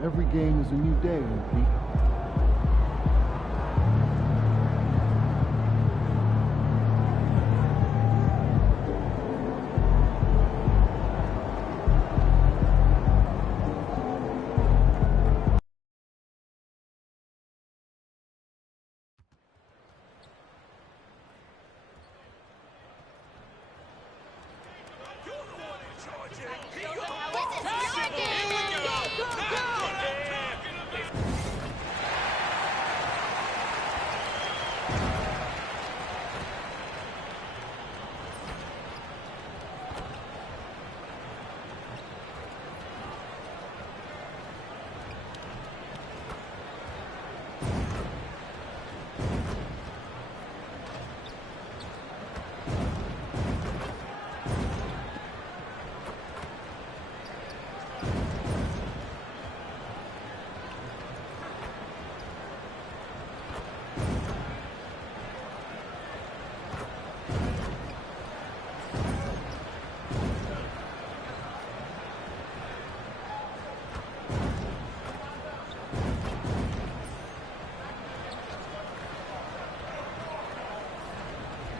Every game is a new day, MP.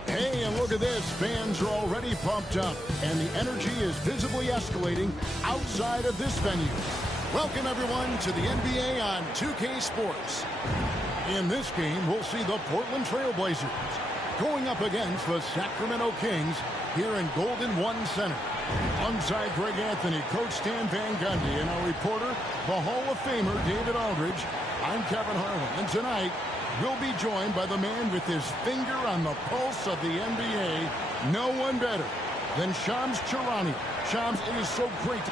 Hey, and look at this. Fans are already pumped up, and the energy is visibly escalating outside of this venue. Welcome, everyone, to the NBA on 2K Sports. In this game, we'll see the Portland Trail Blazers going up against the Sacramento Kings here in Golden One Center. Alongside Greg Anthony, Coach Stan Van Gundy, and our reporter, the Hall of Famer David Aldridge, I'm Kevin Harlan, and tonight, we'll be joined by the man with his finger on the pulse of the NBA. No one better than Shams Charania. Shams, it is so great.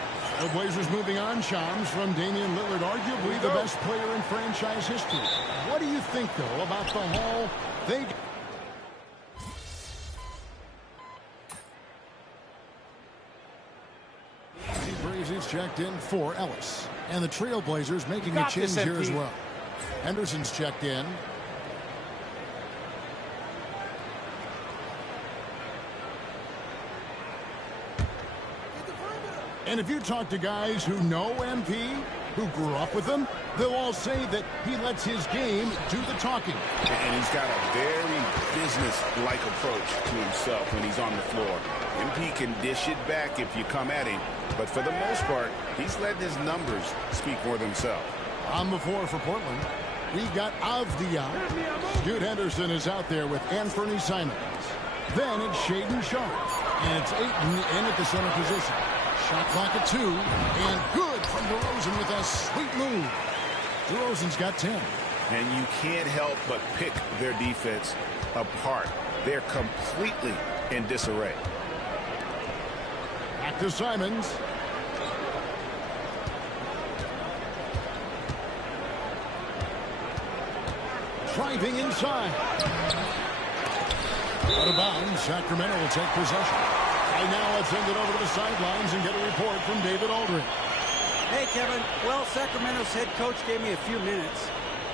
The Blazers moving on, Shams, from Damian Lillard, arguably the best player in franchise history. What do you think, though, about the haul they... Breezy's checked in for Ellis. And the Trailblazers making a change here as well. Henderson's checked in. And if you talk to guys who know MP, who grew up with him, they'll all say that he lets his game do the talking. And he's got a very business-like approach to himself when he's on the floor. MP can dish it back if you come at him, but for the most part, he's letting his numbers speak for themselves. On the floor for Portland, we've got Avdia. Scoot Henderson is out there with Anthony Simons. Then it's Shaedon Sharpe. And it's Ayton in at the center position. Shot clock at 2, and good from DeRozan with a sweet move. DeRozan's got 10. And you can't help but pick their defense apart. They're completely in disarray. Back to Simons. Driving inside. Out of bounds, Sacramento will take possession. Right now, let's send it over to the sidelines and get a report from David Aldridge. Hey, Kevin. Well, Sacramento's head coach gave me a few minutes.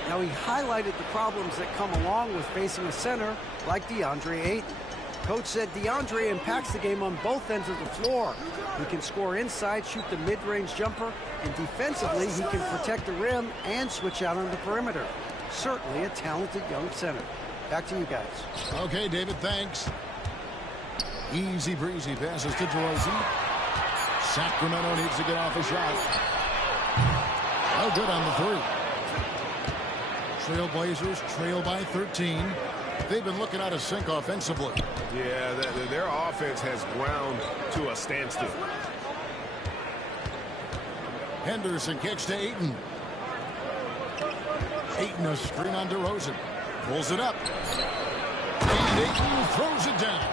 Now, he highlighted the problems that come along with facing a center like DeAndre Ayton. Coach said DeAndre impacts the game on both ends of the floor. He can score inside, shoot the mid-range jumper, and defensively, he can protect the rim and switch out on the perimeter. Certainly a talented young center. Back to you guys. Okay, David, thanks. Easy breezy passes to DeRozan. Sacramento needs to get off a shot. Oh, good on the 3. Trailblazers trail by 13. They've been looking out of sync offensively. Yeah, their offense has ground to a standstill. Henderson kicks to Ayton. Ayton a screen on DeRozan. Pulls it up. And Ayton throws it down.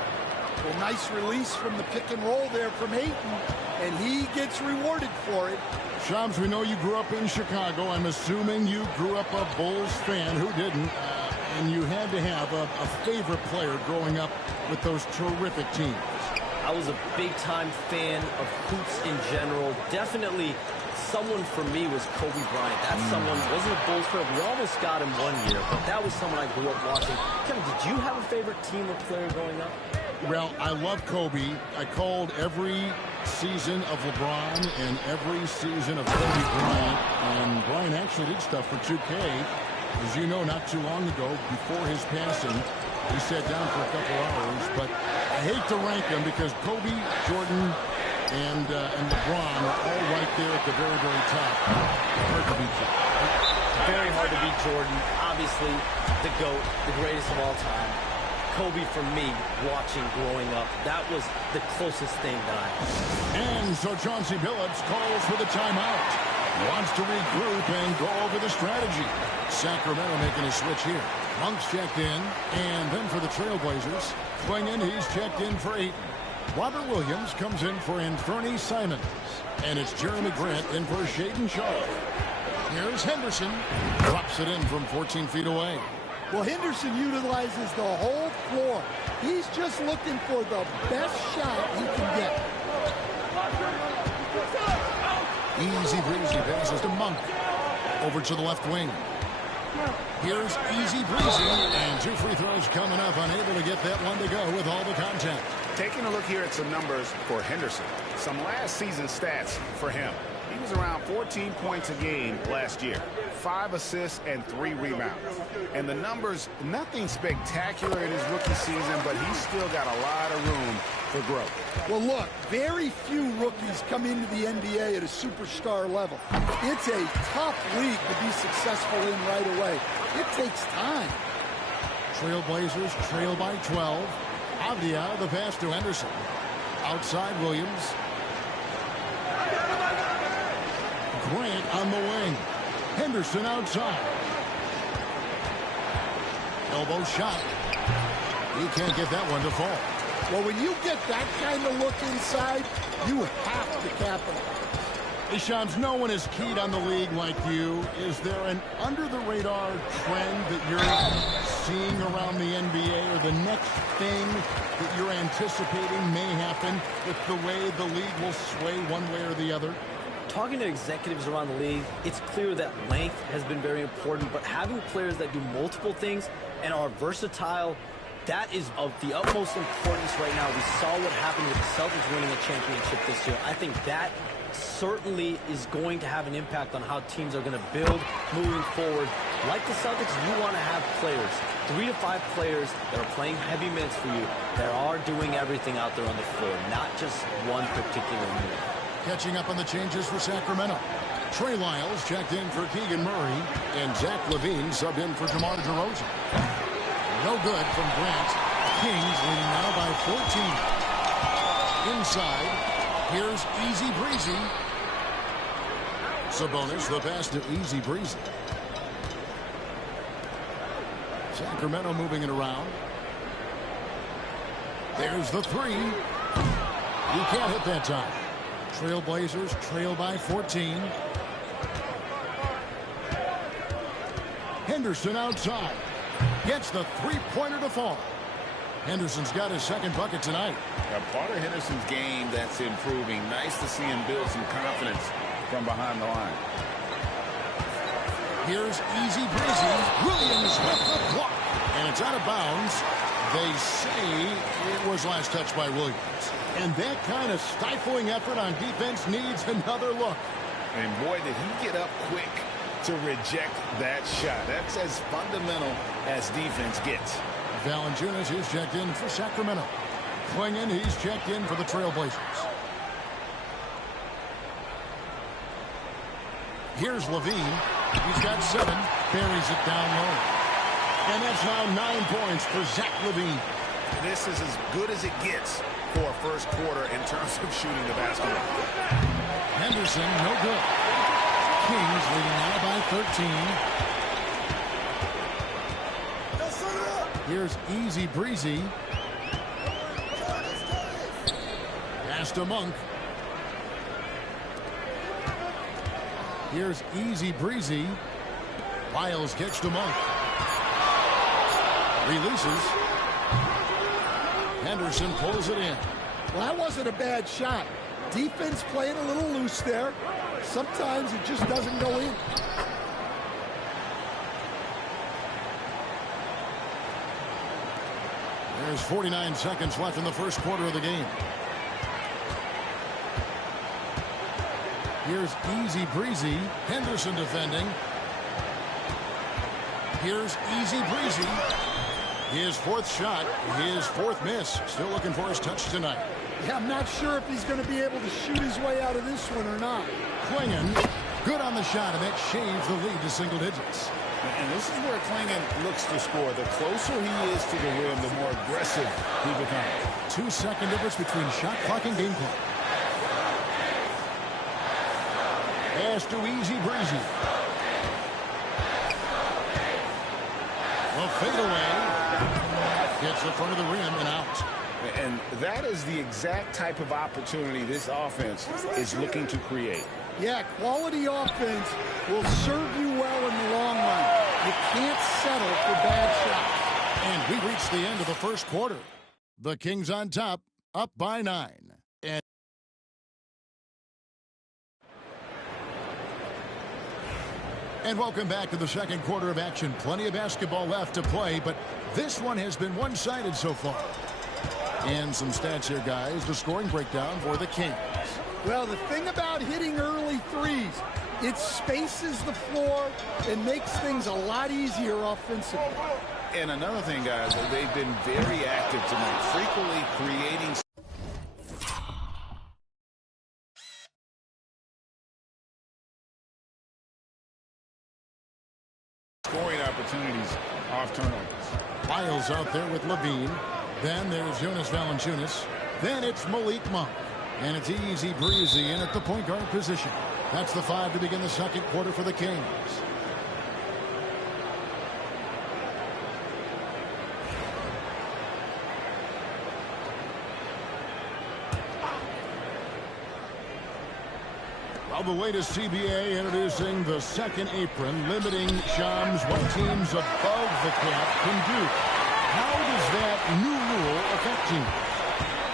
Well, nice release from the pick and roll there from Ayton, and he gets rewarded for it. Shams, we know you grew up in Chicago. I'm assuming you grew up a Bulls fan. Who didn't? And you had to have a favorite player growing up with those terrific teams. I was a big-time fan of hoops in general. Definitely someone for me was Kobe Bryant. That's someone, wasn't a Bulls fan. We almost got him one year, but that was someone I grew up watching. Kevin, did you have a favorite team or player growing up? Well, I love Kobe. I called every season of LeBron and every season of Kobe Bryant. And Bryant actually did stuff for 2K. As you know, not too long ago, before his passing, he sat down for a couple hours. But I hate to rank them because Kobe, Jordan, and LeBron are all right there at the very, very top. Hard to beat them. Very hard to beat Jordan. Obviously, the GOAT, the greatest of all time. Kobe, for me, watching growing up, that was the closest thing that I had. And so Chauncey Billups calls for the timeout. Wants to regroup and go over the strategy. Sacramento making a switch here. Monk's checked in, and then for the Trailblazers, Swinging, he's checked in for Ayton. Robert Williams comes in for Anthony Simons. And it's Jeremy Grant in for Shaedon Sharpe. Here's Henderson. Drops it in from 14 feet away. Well, Henderson utilizes the whole floor. He's just looking for the best shot he can get. Easy breezy passes to Monk. Over to the left wing. Here's easy breezy. And 2 free throws coming up. Unable to get that one to go with all the contact. Taking a look here at some numbers for Henderson. Some last season stats for him. He was around 14 points a game last year. 5 assists and 3 rebounds. And the numbers, nothing spectacular in his rookie season, but he's still got a lot of room for growth. Well, look, very few rookies come into the NBA at a superstar level. It's a tough league to be successful in right away. It takes time. Trailblazers trail by 12. Avdia, the pass to Henderson. Outside Williams. Grant on the wing. Henderson outside. Elbow shot. He can't get that one to fall. Well, when you get that kind of look inside, you have to capitalize. Hey, Shams, no one is keyed on the league like you. Is there an under-the-radar trend that you're seeing around the NBA, or the next thing that you're anticipating may happen with the way the league will sway one way or the other? Talking to executives around the league, it's clear that length has been very important, but having players that do multiple things and are versatile, that is of the utmost importance right now. We saw what happened with the Celtics winning a championship this year. I think that certainly is going to have an impact on how teams are going to build moving forward. Like the Celtics, you want to have players, 3 to 5 players that are playing heavy minutes for you, that are doing everything out there on the floor, not just one particular move. Catching up on the changes for Sacramento. Trey Lyles checked in for Keegan Murray, and Zach LaVine subbed in for DeMar DeRozan. No good from Grant. Kings leading now by 14. Inside, here's Easy Breezy. Sabonis, the pass to Easy Breezy. Sacramento moving it around. There's the 3. You can't hit that time. Trailblazers trail by 14. Henderson outside. Gets the 3-pointer to fall. Henderson's got his second bucket tonight. A part of Henderson's game that's improving. Nice to see him build some confidence from behind the line. Here's Easy Breezy. Williams with the block. And it's out of bounds. They say it was last touched by Williams. And that kind of stifling effort on defense needs another look. And boy, did he get up quick to reject that shot. That's as fundamental as defense gets. Valanciunas is checked in for Sacramento. Swinging, he's checked in for the Trailblazers. Here's LaVine. He's got 7. Buries it down low. And that's now 9 points for Zach LaVine. This is as good as it gets for a first quarter in terms of shooting the basketball. Henderson, no good. Kings leading now by 13. Here's Easy Breezy. Pass to Monk. Here's Easy Breezy. Lyles kicks to Monk. Releases. Henderson pulls it in. Well, that wasn't a bad shot. Defense playing a little loose there. Sometimes it just doesn't go in. There's 49 seconds left in the first quarter of the game. Here's easy breezy. Henderson defending. Here's easy breezy. His fourth shot, his fourth miss. Still looking for his touch tonight. Yeah, I'm not sure if he's going to be able to shoot his way out of this one or not. Klingon, good on the shot, and that shaves the lead to single digits. And this is where Klingon looks to score. The closer he is to the rim, the more aggressive he becomes. 2-second difference between shot clock and game clock. Pass to easy breezy. A fadeaway. Gets the front of the rim and out. And that is the exact type of opportunity this offense is looking to create. Yeah, quality offense will serve you well in the long run. You can't settle for bad shots. And we reached the end of the first quarter. The Kings on top, up by 9. And welcome back to the second quarter of action. Plenty of basketball left to play, but this one has been one-sided so far. And some stats here, guys. The scoring breakdown for the Kings. Well, the thing about hitting early threes, it spaces the floor and makes things a lot easier offensively. And another thing, guys, they've been very active tonight, frequently creating scoring opportunities off turnovers. Lyles out there with Levine. Then there's Jonas Valanciunas. Then it's Malik Monk. And it's easy breezy in at the point guard position. That's the 5 to begin the second quarter for the Kings. Well, the latest CBA introducing the second apron, limiting Shams what teams above the cap can do. How does that new rule affect teams?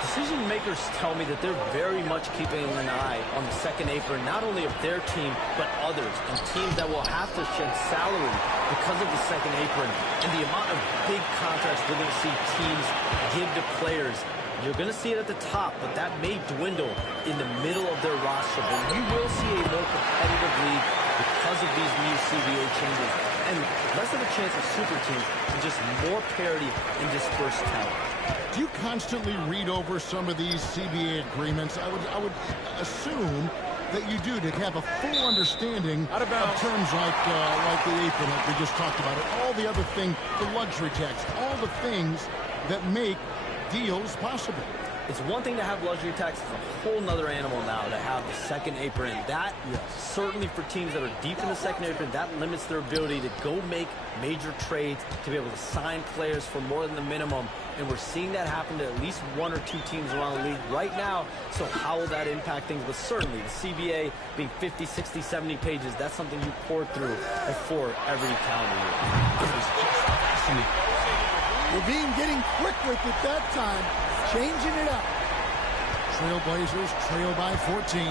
Decision makers tell me that they're very much keeping an eye on the second apron, not only of their team, but others, and teams that will have to shed salary because of the second apron and the amount of big contracts we're going to see teams give to players. You're going to see it at the top, but that may dwindle in the middle of their roster. But you will see a more competitive league because of these new CBA changes, and less of a chance of super teams and just more parity and dispersed talent. Do you constantly read over some of these CBA agreements? I would assume that you do, to have a full understanding of terms like the apron that we just talked about, and all the other things, the luxury tax, all the things that make deals possible. It's one thing to have luxury tax. It's a whole nother animal now to have the second apron. That, certainly for teams that are deep in the second apron, that limits their ability to go make major trades, to be able to sign players for more than the minimum. And we're seeing that happen to at least 1 or 2 teams around the league right now. So how will that impact things? But certainly the CBA being 50, 60, 70 pages, that's something you pour through before every calendar year. It is just fascinating. Levine getting quick with it that time, changing it up. Trailblazers trail by 14.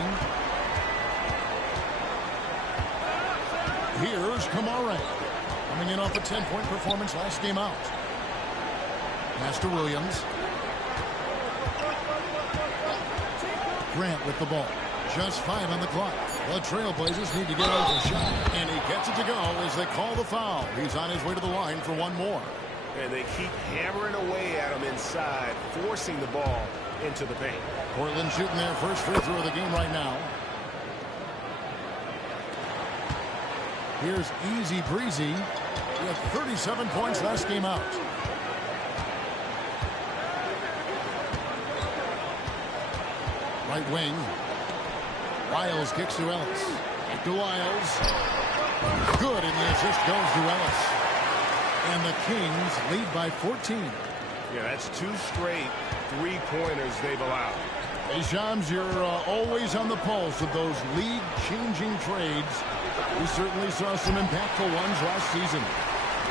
Here's Kamara, coming in off a 10-point performance last game out. Pass to Williams. Grant with the ball. Just 5 on the clock. The Trailblazers need to get out the shot, and he gets it to go as they call the foul. He's on his way to the line for one more. And they keep hammering away at him inside, forcing the ball into the paint. Portland shooting their first free throw of the game right now. Here's easy breezy. He had 37 points last game out. Right wing. Lyles kicks to Ellis. Back to Lyles. Good, and the assist goes to Ellis. And the Kings lead by 14. Yeah, that's 2 straight three-pointers they've allowed. Hey, Shams, you're always on the pulse of those league-changing trades. We certainly saw some impactful ones last season.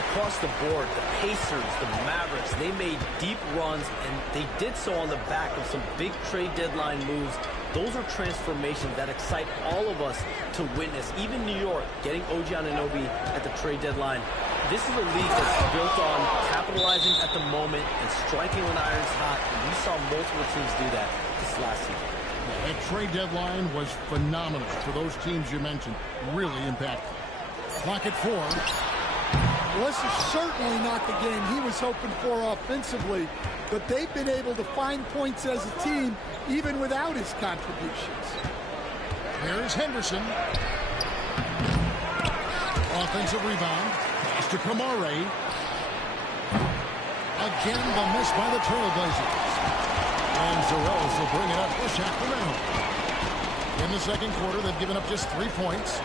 Across the board, the Pacers, the Mavericks, they made deep runs, and they did so on the back of some big trade deadline moves. Those are transformations that excite all of us to witness. Even New York getting OG Anunoby at the trade deadline. This is a league that's built on capitalizing at the moment and striking when iron's hot. And we saw multiple teams do that this last season. That trade deadline was phenomenal for those teams you mentioned. Really impactful. Clock at 4. Well, this is certainly not the game he was hoping for offensively, but they've been able to find points as a team even without his contributions. Here's Henderson. Offensive rebound. Pass to Kamare. Again, the miss by the Trailblazers. And Zorells will bring it up for Sacramento. In the second quarter, they've given up just 3 points.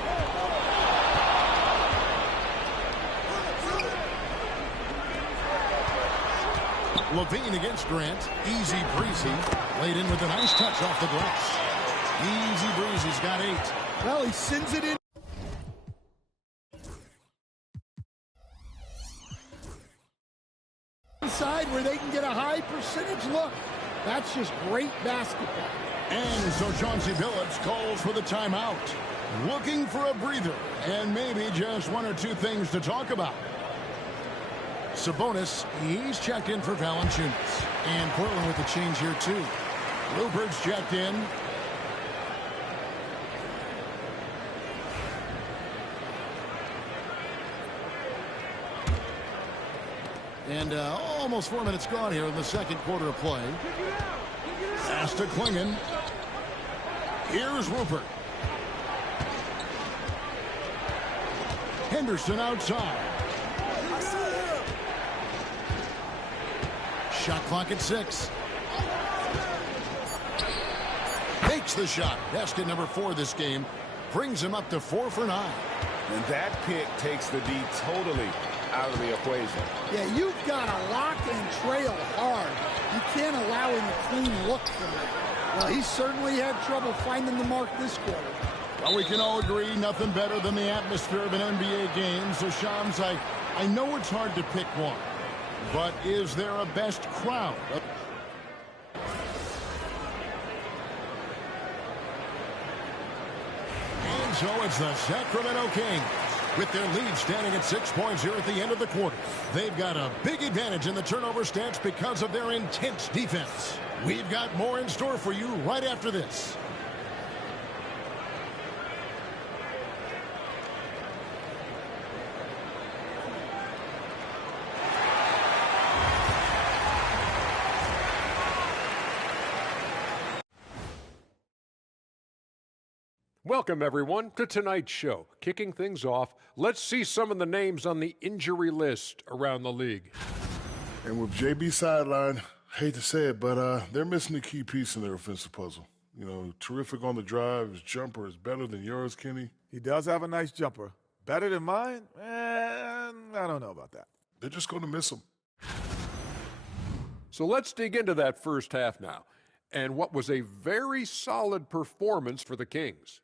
Levine against Grant. Easy breezy. Laid in with a nice touch off the glass. Easy breezy's got 8. Well, he sends it in. Side where they can get a high percentage look. That's just great basketball. And so Chauncey Billups calls for the timeout. Looking for a breather and maybe just 1 or 2 things to talk about. Sabonis, he's checked in for Valanciunas. And Portland with the change here too. Rupert's checked in. And almost 4 minutes gone here in the second quarter of play. Pass to Klingon. Here's Rupert. Henderson outside. Shot clock at 6. Takes the shot. Basket number 4 this game. Brings him up to 4 for 9. And that pick takes the D totally out of the equation. Yeah, you've got to lock and trail hard. You can't allow him a clean look from it. Well, he certainly had trouble finding the mark this quarter. Well, we can all agree nothing better than the atmosphere of an NBA game. So, Shams, I know it's hard to pick one. But is there a best crowd? And so it's the Sacramento Kings. With their lead standing at 6 points here at the end of the quarter. They've got a big advantage in the turnover stats because of their intense defense. We've got more in store for you right after this. Welcome, everyone, to tonight's show. Kicking things off, let's see some of the names on the injury list around the league. And with JB sideline, hate to say it, but they're missing a key piece in their offensive puzzle. You know, terrific on the drive. His jumper is better than yours, Kenny. He does have a nice jumper. Better than mine? I don't know about that. They're just going to miss him. So let's dig into that first half now, and what was a very solid performance for the Kings.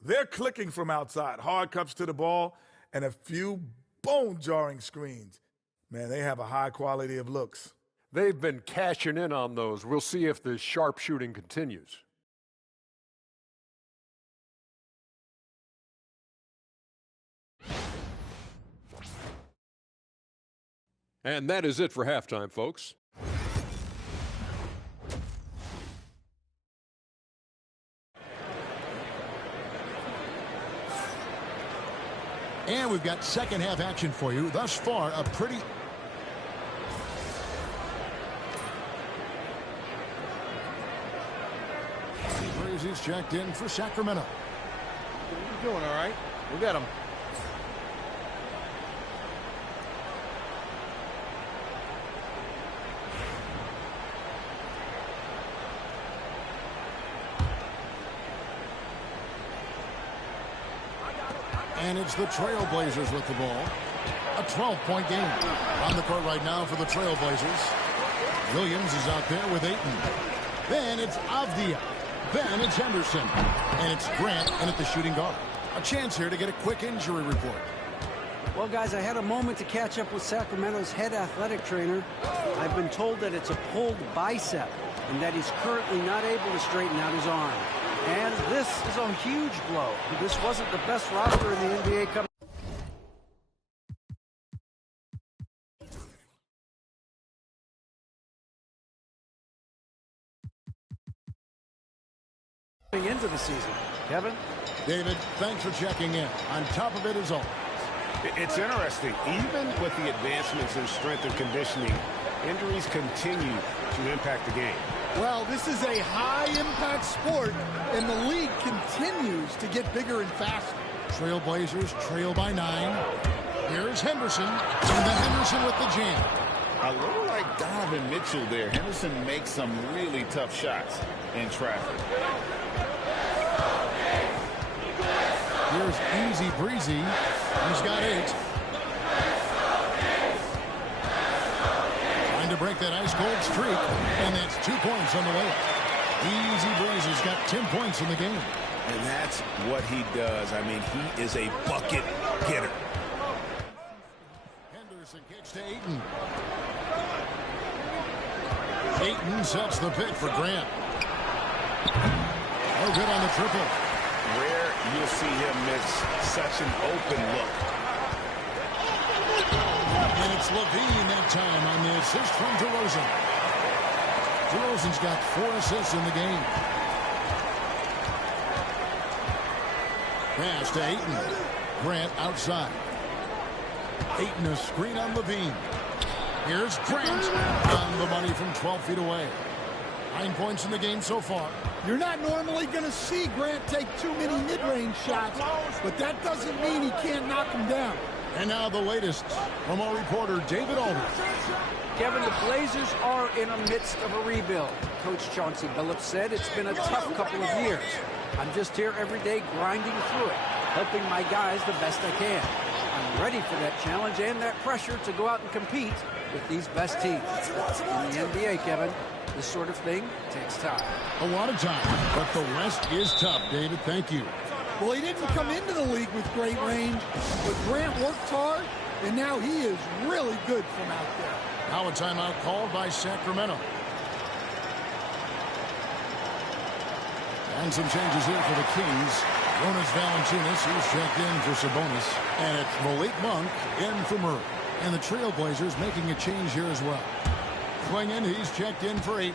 They're clicking from outside, hard cuts to the ball, and a few bone-jarring screens. Man, they have a high quality of looks. They've been cashing in on those. We'll see if the sharp shooting continues. And that is it for halftime, folks. And we've got second half action for you. Thus far, a pretty... Breezy's checked in for Sacramento. You're doing all right. We got him. And it's the Trailblazers with the ball. A 12-point game. On the court right now for the Trailblazers. Williams is out there with Ayton. Then it's Avdia. Then it's Henderson. And it's Grant in at the shooting guard. A chance here to get a quick injury report. Well, guys, I had a moment to catch up with Sacramento's head athletic trainer. I've been told that it's a pulled bicep and that he's currently not able to straighten out his arm. And this is a huge blow. This wasn't the best roster in the NBA coming. into the season. Kevin? David, thanks for checking in. On top of it as always. It's interesting. Even with the advancements in strength and conditioning, injuries continue to impact the game. Well, this is a high-impact sport, and the league continues to get bigger and faster. Trailblazers trail by 9. Here's Henderson, and then Henderson with the jam. A little like Donovan Mitchell there. Henderson makes some really tough shots in traffic. Here's Easy Breezy. He's got 8. Trying to break that ice-cold streak, and that's 2 points on the way. Easy Breezy's got 10 points in the game. And that's what he does. I mean, he is a bucket getter. Henderson kicks to Ayton. Ayton sets the pick for Grant. Oh, good on the triple. Rare you'll see him miss such an open look. And it's Levine that time on the assist from DeRozan. DeRozan's got 4 assists in the game. Pass to Ayton. Grant outside. Ayton a screen on Levine. Here's Grant on the money from 12 feet away. 9 points in the game so far. You're not normally going to see Grant take too many mid-range shots, but that doesn't mean he can't knock them down. And now the latest from our reporter, David Aldridge. Kevin, the Blazers are in the midst of a rebuild. Coach Chauncey Billups said it's been a tough couple of years. I'm just here every day grinding through it, helping my guys the best I can. I'm ready for that challenge and that pressure to go out and compete with these best teams. In the NBA, Kevin, this sort of thing takes time. A lot of time, but the West is tough, David. Thank you. Well, he didn't come into the league with great range, but Grant worked hard, and now he is really good from out there. Now a timeout called by Sacramento. And some changes here for the Kings. Jonas Valanciunas, who's checked in for Sabonis. And it's Malik Monk in for Murray. And the Trailblazers making a change here as well. Klingon, he's checked in for 8.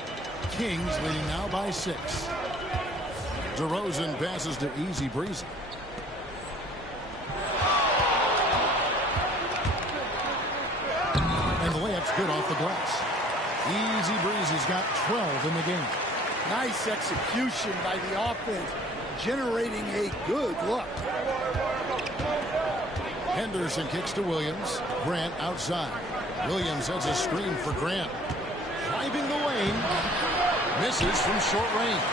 Kings leading now by 6. DeRozan passes to Easy Breezy. And the layup's good off the glass. Easy Breezy's got 12 in the game. Nice execution by the offense, generating a good look. Henderson kicks to Williams. Grant outside. Williams has a screen for Grant. Driving the lane. Misses from short range.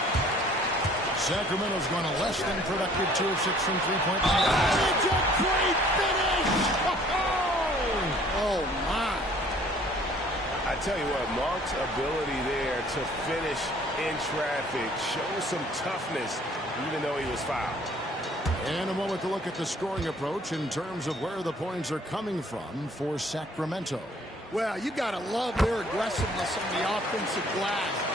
Sacramento's gone a less than productive 2 of 6 from three-point line. It's a great finish! Oh, my. I tell you what, Mark's ability there to finish in traffic shows some toughness, even though he was fouled. And a moment to look at the scoring approach in terms of where the points are coming from for Sacramento. Well, you got to love their aggressiveness on the offensive glass.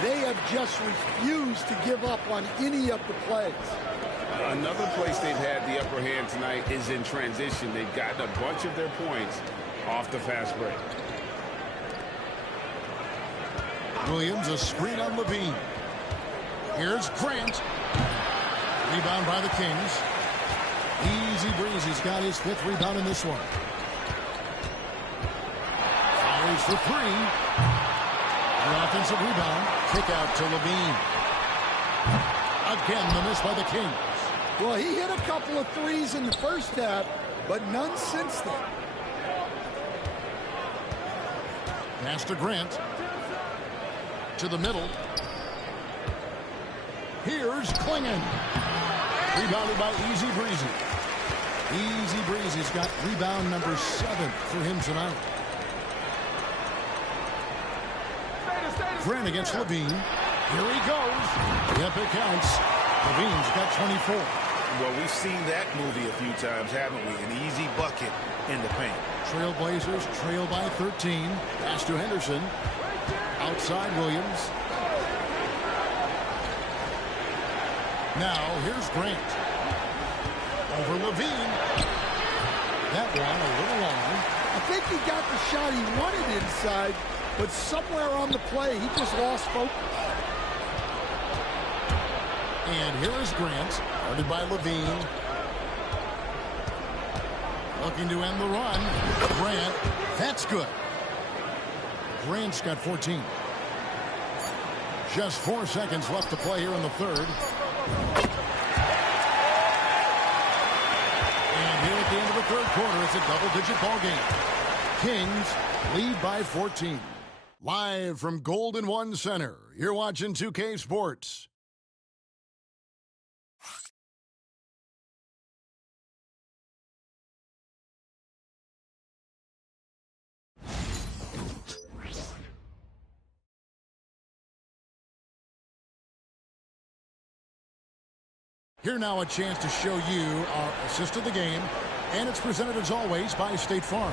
They have just refused to give up on any of the plays. Another place they've had the upper hand tonight is in transition. They've gotten a bunch of their points off the fast break. Williams, a screen on Levine. Here's Grant. Rebound by the Kings. Easy Breezy's got his 5th rebound in this one. Fires for 3. An offensive rebound. Kick out to Levine. Again, the miss by the Kings. Well, he hit a couple of threes in the first half, but none since then. Pass to Grant. To the middle. Here's Klingon. Rebounded by Easy Breezy. Easy Breezy's got rebound number 7 for him tonight. Grant against Levine. Here he goes. Yep, it counts. Levine's got 24. Well, we've seen that movie a few times, haven't we? An easy bucket in the paint. Trailblazers trail by 13. Pass to Henderson. Outside Williams. Now here's Grant. Over Levine. That one a little long. I think he got the shot he wanted inside, but somewhere on the play he just lost focus. And here is Grant, guarded by Levine. Looking to end the run. Grant, that's good. Grant's got 14. Just 4 seconds left to play here in the third. And here at the end of the third quarter, it's a double-digit ball game. Kings lead by 14. Live from Golden One Center, you're watching 2K Sports. Here now a chance to show you our assist of the game, and it's presented as always by State Farm.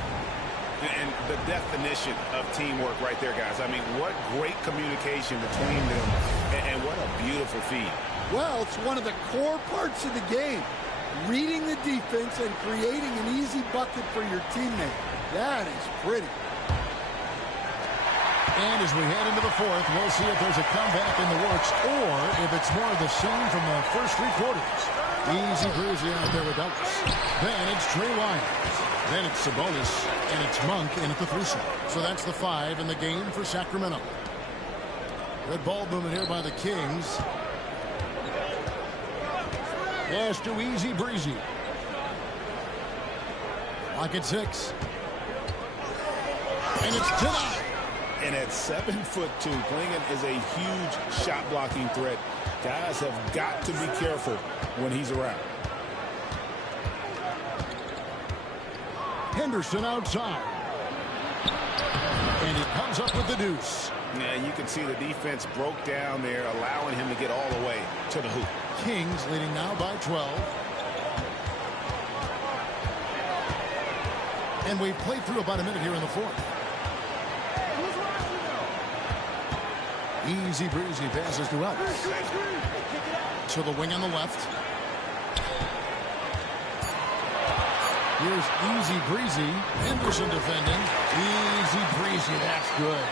And the definition of teamwork right there, guys. I mean, what great communication between them, and what a beautiful feed. Well, it's one of the core parts of the game. Reading the defense and creating an easy bucket for your teammate. That is pretty. And as we head into the fourth, we'll see if there's a comeback in the works or if it's more of the same from the first 3 quarters. Easy breezy out there with Ellis. Then it's Trey Lyons. Then it's Sabonis. And it's Monk in at the threesome. So that's the 5 in the game for Sacramento. Good ball movement here by the Kings. Pass to Easy Breezy. Lock at 6. And it's tonight. And at 7'2", Klingon is a huge shot blocking threat. Guys have got to be careful when he's around. Henderson outside. And he comes up with the deuce. Yeah, you can see the defense broke down there, allowing him to get all the way to the hoop. Kings leading now by 12. And we've played through about a minute here in the fourth. Easy breezy passes to Ellis. To the wing on the left. Here's Easy Breezy. Henderson defending. Easy Breezy, that's good.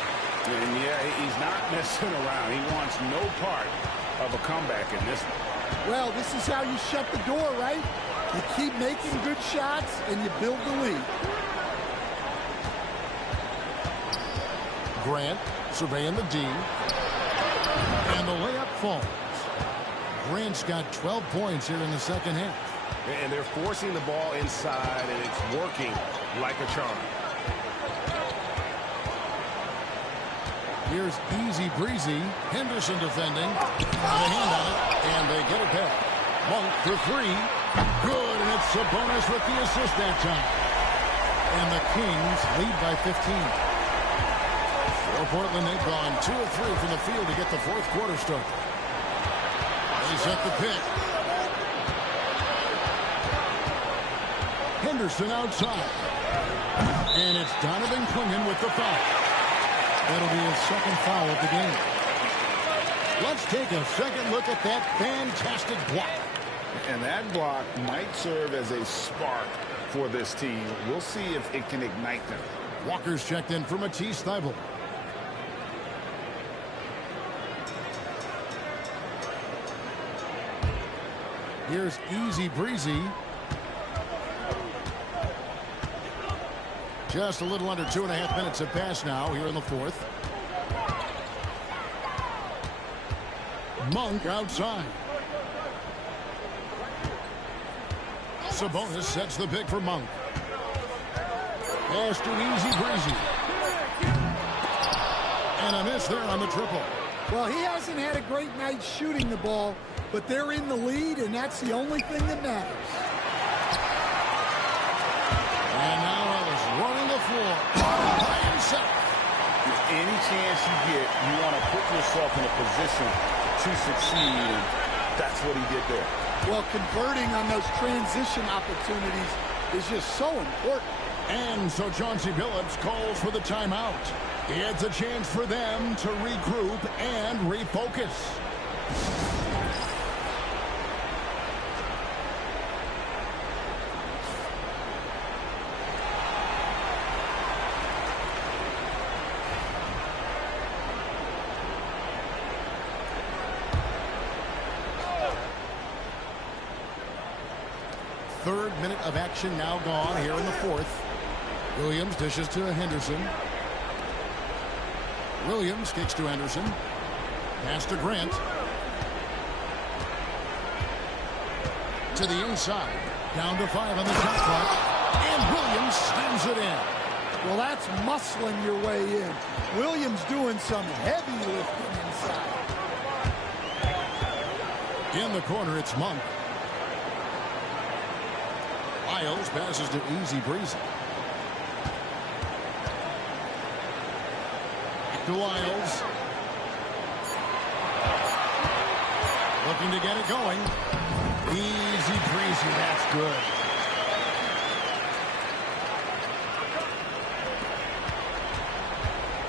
And yeah, he's not messing around. He wants no part of a comeback in this one. Well, this is how you shut the door, right? You keep making good shots and you build the lead. Grant surveying the D. And the layup falls. Grant's got 12 points here in the second half. And they're forcing the ball inside, and it's working like a charm. Here's Easy Breezy. Henderson defending. Got a hand on it, and they get it back. Monk for 3. Good, and it's Sabonis with the assist that time. And the Kings lead by 15. For Portland, they've gone 2 of 3 from the field to get the fourth quarter started. They set the pick. Henderson outside. And it's Donovan Klingon with the foul. That'll be his second foul of the game. Let's take a second look at that fantastic block. And that block might serve as a spark for this team. We'll see if it can ignite them. Walker's checked in for Matisse Thybulle. Here's Easy Breezy. Just a little under 2.5 minutes have passed now here in the fourth. Monk outside. Sabonis sets the pick for Monk. Pass to Easy Breezy. And a miss there on the triple. Well, he hasn't had a great night shooting the ball, but they're in the lead, and that's the only thing that matters. And now Ellis running the floor by himself. Any chance you get, you want to put yourself in a position to succeed, and that's what he did there. Well, converting on those transition opportunities is just so important. And so Chauncey Billups calls for the timeout. It's a chance for them to regroup and refocus. of action now gone here in the fourth. Williams dishes to Henderson. Williams kicks to Henderson. Pass to Grant. To the inside. Down to 5 on the shot clock. And Williams slams it in. Well, that's muscling your way in. Williams doing some heavy lifting inside. In the corner, it's Monk. Lyles passes to Easy Breezy. Back to Lyles. Looking to get it going. Easy Breezy, that's good.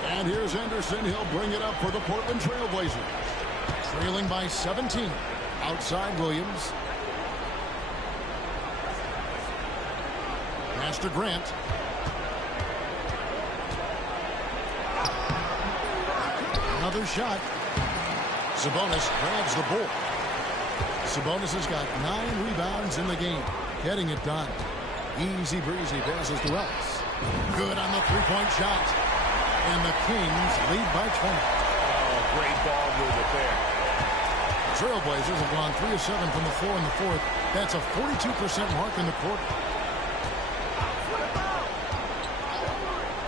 And here's Henderson. He'll bring it up for the Portland Trail Blazers. Trailing by 17. Outside Williams. Pass to Grant. Another shot. Sabonis grabs the ball. Sabonis has got 9 rebounds in the game. Getting it done. Easy Breezy passes to Ellis. Good on the three-point shot. And the Kings lead by 20. Oh, great ball movement there. Trailblazers have gone 3 of 7 from the floor in the fourth. That's a 42% mark in the quarter.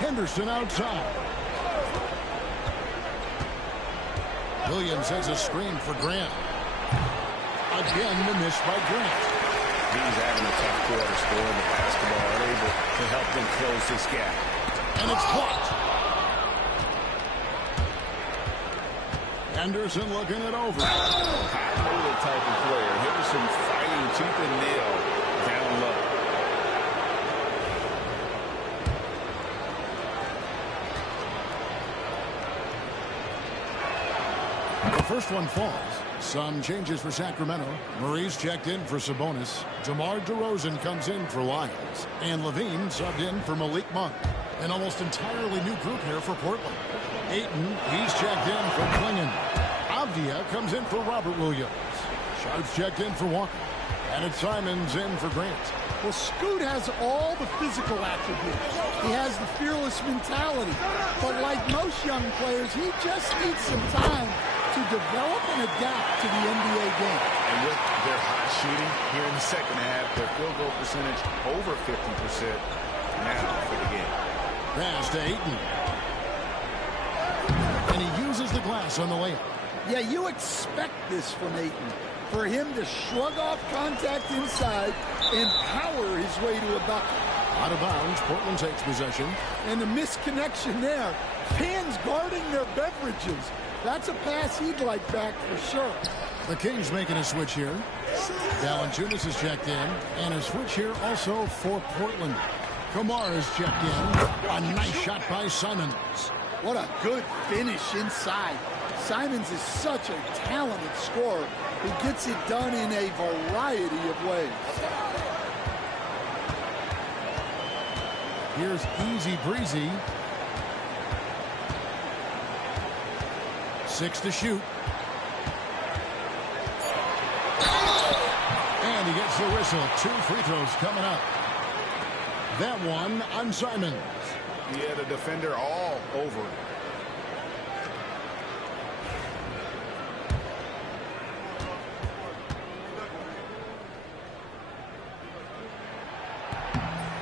Henderson outside. Williams has a screen for Grant. Again, the miss by Grant. He's having a tough quarter scoring the basketball, unable to help them close this gap. And it's blocked. Henderson looking it over. High-motor type of player. Henderson fighting tooth and nail down low. The first one falls. Some changes for Sacramento. Murray's checked in for Sabonis. DeMar DeRozan comes in for Lyles. And Levine subbed in for Malik Monk. An almost entirely new group here for Portland. Ayton, he's checked in for Klingon. Avdia comes in for Robert Williams. Sharp's checked in for Walker. And it's Simons in for Grant. Well, Scoot has all the physical attributes. He has the fearless mentality. But like most young players, he just needs some time to develop and adapt to the NBA game. And with their hot shooting here in the second half, their field goal percentage over 50% now for the game. Pass to Ayton. And he uses the glass on the layup. Yeah, you expect this from Ayton. For him to shrug off contact inside and power his way to a bucket. Out of bounds, Portland takes possession. And the misconnection there. Fans guarding their beverages. That's a pass he'd like back for sure. The Kings making a switch here. Valanciunas is checked in. And a switch here also for Portland. Kamara is checked in. A nice shot by Simons. What a good finish inside. Simons is such a talented scorer who gets it done in a variety of ways. Here's Easy Breezy. 6 to shoot. And he gets the whistle. 2 free throws coming up. That one on Simons. He had a defender all over him.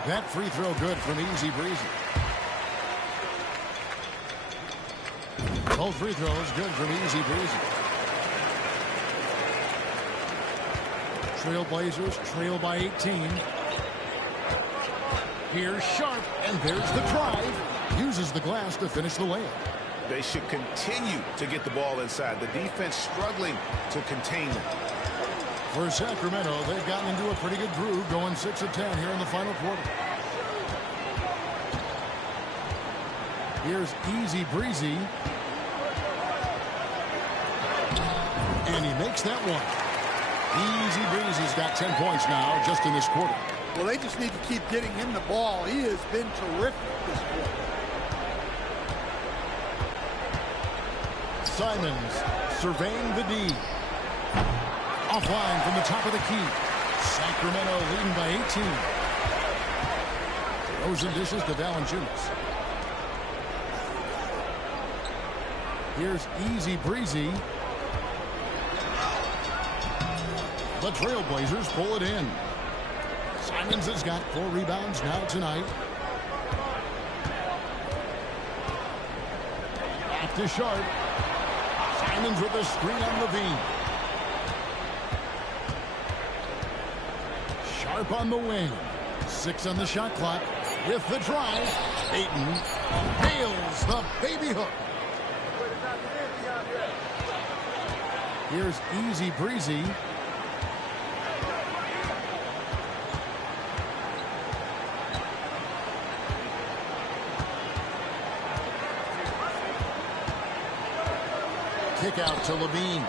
That free throw good from Easy Breezy. Both free throws good from Easy Breezy. Trailblazers trail by 18. Here's Sharp, and there's the drive. Uses the glass to finish the layup. They should continue to get the ball inside. The defense struggling to contain them. For Sacramento, they've gotten into a pretty good groove, going 6 of 10 here in the final quarter. Here's Easy Breezy. And he makes that one. Easy Breezy's got 10 points now just in this quarter. Well, they just need to keep getting him the ball. He has been terrific this quarter. Simons surveying the D. Offline from the top of the key. Sacramento leading by 18. Frozen dishes to Valanciunas. Here's Easy Breezy. The Trailblazers pull it in. Simons has got 4 rebounds now tonight. Back to Sharp. Simons with a screen on Levine. Sharp on the wing. 6 on the shot clock. With the drive, Ayton nails the baby hook. Here's Easy Breezy. Kick out to Levine.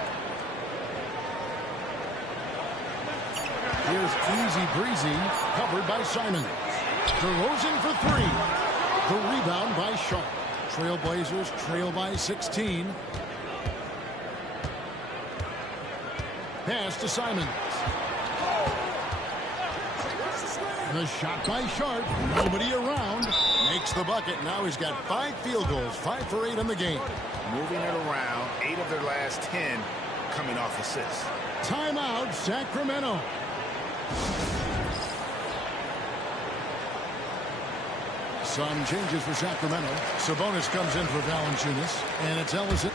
Here's Easy Breezy, covered by Simons. DeRozan for 3. The rebound by Sharp. Trailblazers trail by 16. Pass to Simons. The shot by Sharp. Nobody around. Makes the bucket. Now he's got 5 field goals. 5 for 8 in the game. Moving it around. 8 of their last 10 coming off assists. Timeout, Sacramento. Some changes for Sacramento. Sabonis comes in for Valanciunas. And it's Ellison.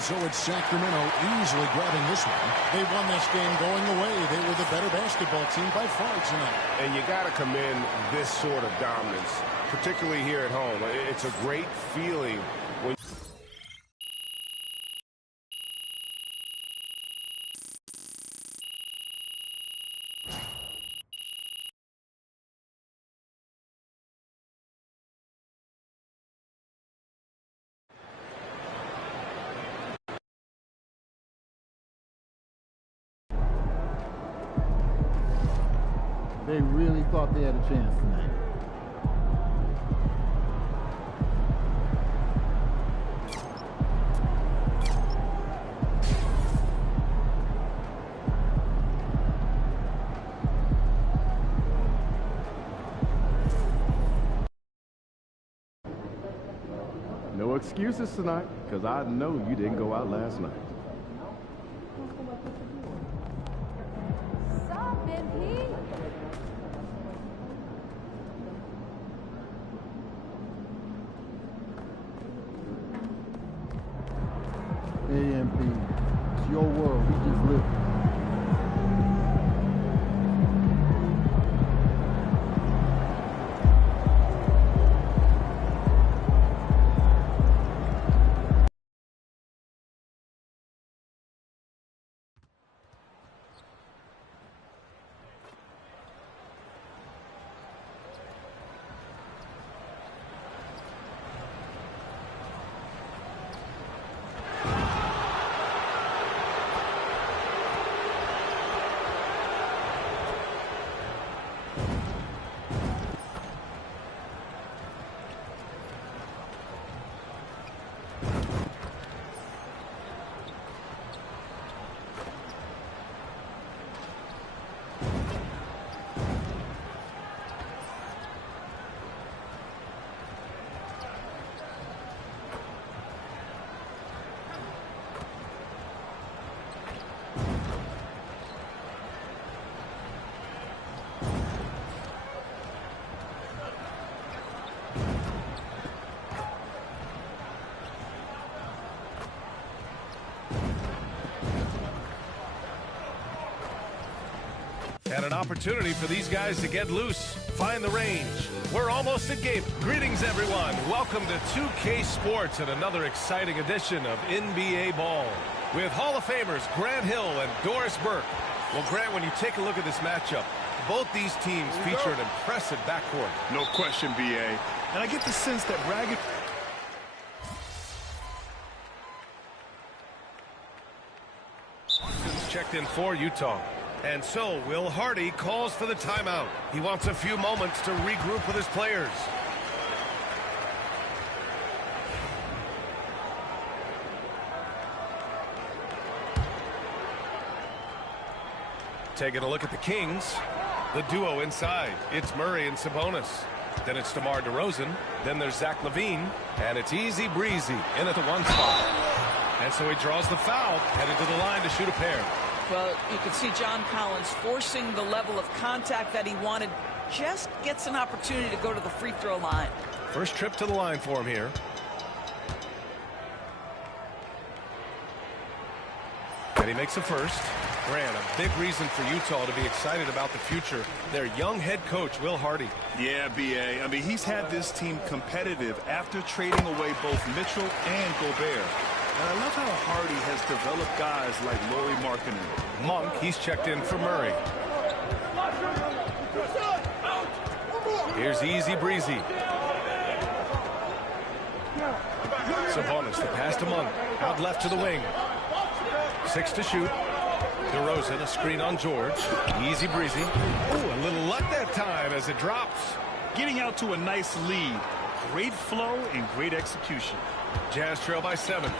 So it's Sacramento easily grabbing this one. They won this game going away. They were the better basketball team by far tonight. And you got to commend this sort of dominance, particularly here at home. It's a great feeling when They really thought they had a chance tonight. No excuses tonight, because I know you didn't go out last night. Stop, MP. AMP, it's your world. We just live it. And an opportunity for these guys to get loose, find the range. We're almost at game. Greetings, everyone. Welcome to 2K Sports and another exciting edition of NBA Ball with Hall of Famers Grant Hill and Doris Burke. Well, Grant, when you take a look at this matchup, both these teams feature an impressive backcourt. No question, BA. And I get the sense that Ragged... checked in for Utah. And so Will Hardy calls for the timeout. He wants a few moments to regroup with his players. Taking a look at the Kings. The duo inside. It's Murray and Sabonis. Then it's DeMar DeRozan. Then there's Zach LaVine. And it's easy breezy in at the 1 spot. And so he draws the foul, headed to the line to shoot a pair. Well, you can see John Collins forcing the level of contact that he wanted. Just gets an opportunity to go to the free throw line. First trip to the line for him here. And he makes a first. Grant, a big reason for Utah to be excited about the future. Their young head coach, Will Hardy. Yeah, B.A. I mean, he's had this team competitive after trading away both Mitchell and Gobert. And I love how Hardy has developed guys like Lauri Markkanen. Monk, he's checked in for Murray. Here's easy breezy. Sabonis, the pass to Monk. Out left to the wing. 6 to shoot. DeRozan, a screen on George. Easy breezy. Ooh, a little luck that time as it drops. Getting out to a nice lead. Great flow and great execution. Jazz trail by 7.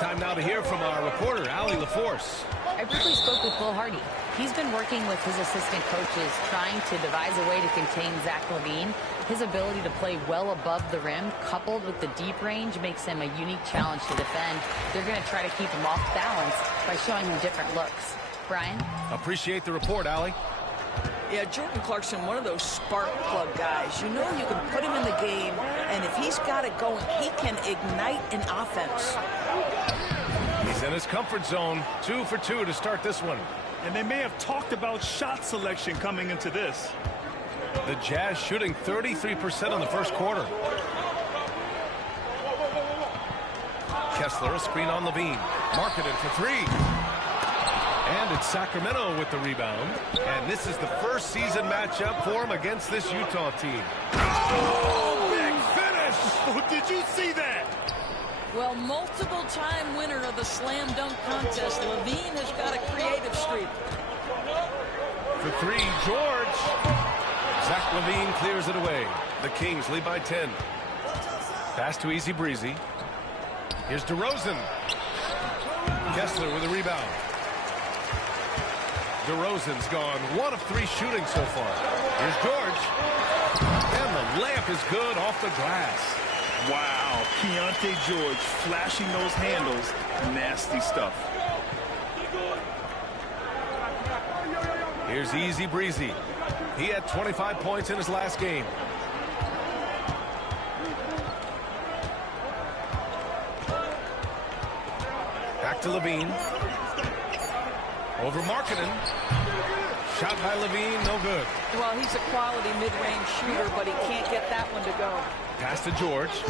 Time now to hear from our reporter, Allie LaForce. I briefly spoke with Will Hardy. He's been working with his assistant coaches trying to devise a way to contain Zach LaVine. His ability to play well above the rim, coupled with the deep range, makes him a unique challenge to defend. They're going to try to keep him off balance by showing him different looks. Brian? Appreciate the report, Allie. Yeah, Jordan Clarkson, one of those spark plug guys. You know you can put him in the game, and if he's got it going, he can ignite an offense. He's in his comfort zone. 2 for 2 to start this one. And they may have talked about shot selection coming into this. The Jazz shooting 33% in the first quarter. Kessler, a screen on LaVine. Markkanen for 3. And it's Sacramento with the rebound. And this is the first season matchup for him against this Utah team. Oh, big finish! Oh, did you see that? Well, multiple-time winner of the slam dunk contest, LaVine has got a creative streak. For 3, George. Zach LaVine clears it away. The Kings lead by 10. Pass to easy breezy. Here's DeRozan. Kessler with a rebound. DeRozan's gone 1 of 3 shooting so far. Here's George. And the layup is good off the glass. Wow, Keontae George flashing those handles. Nasty stuff. Here's easy breezy. He had 25 points in his last game. Back to LaVine. Over Markkanen. Shot by LaVine, no good. Well, he's a quality mid-range shooter, but he can't get that one to go. Pass to George.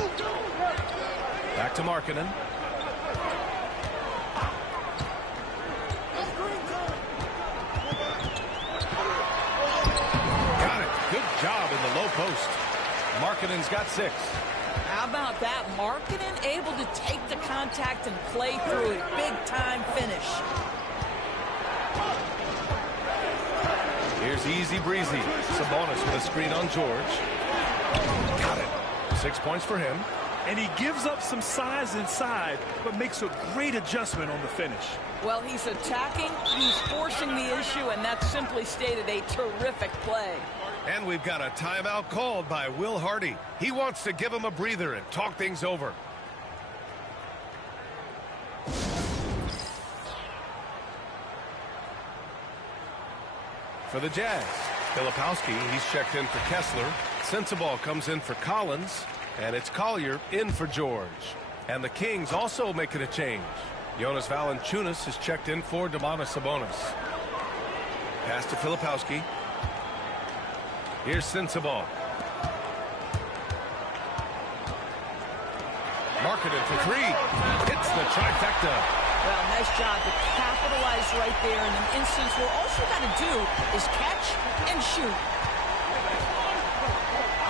Back to Markkanen. Got it. Good job in the low post. Markkanen's got 6. How about that? Markkanen able to take the contact and play through it. Big-time finish. Here's easy breezy. Sabonis with a screen on George. Got it. 6 points for him. And he gives up some size inside, but makes a great adjustment on the finish. Well, he's attacking, he's forcing the issue, and that's simply stated a terrific play. And we've got a timeout called by Will Hardy. He wants to give him a breather and talk things over. For the Jazz, Filipowski, he's checked in for Kessler. Sensabaugh comes in for Collins. And it's Collier in for George. And the Kings also making a change. Jonas Valanciunas is checked in for Domantas Sabonis. Pass to Filipowski. Here's Sensabaugh. Markkanen for 3. Hits the trifecta. Well, nice job to capitalize right there in an instance where all you got to do is catch and shoot.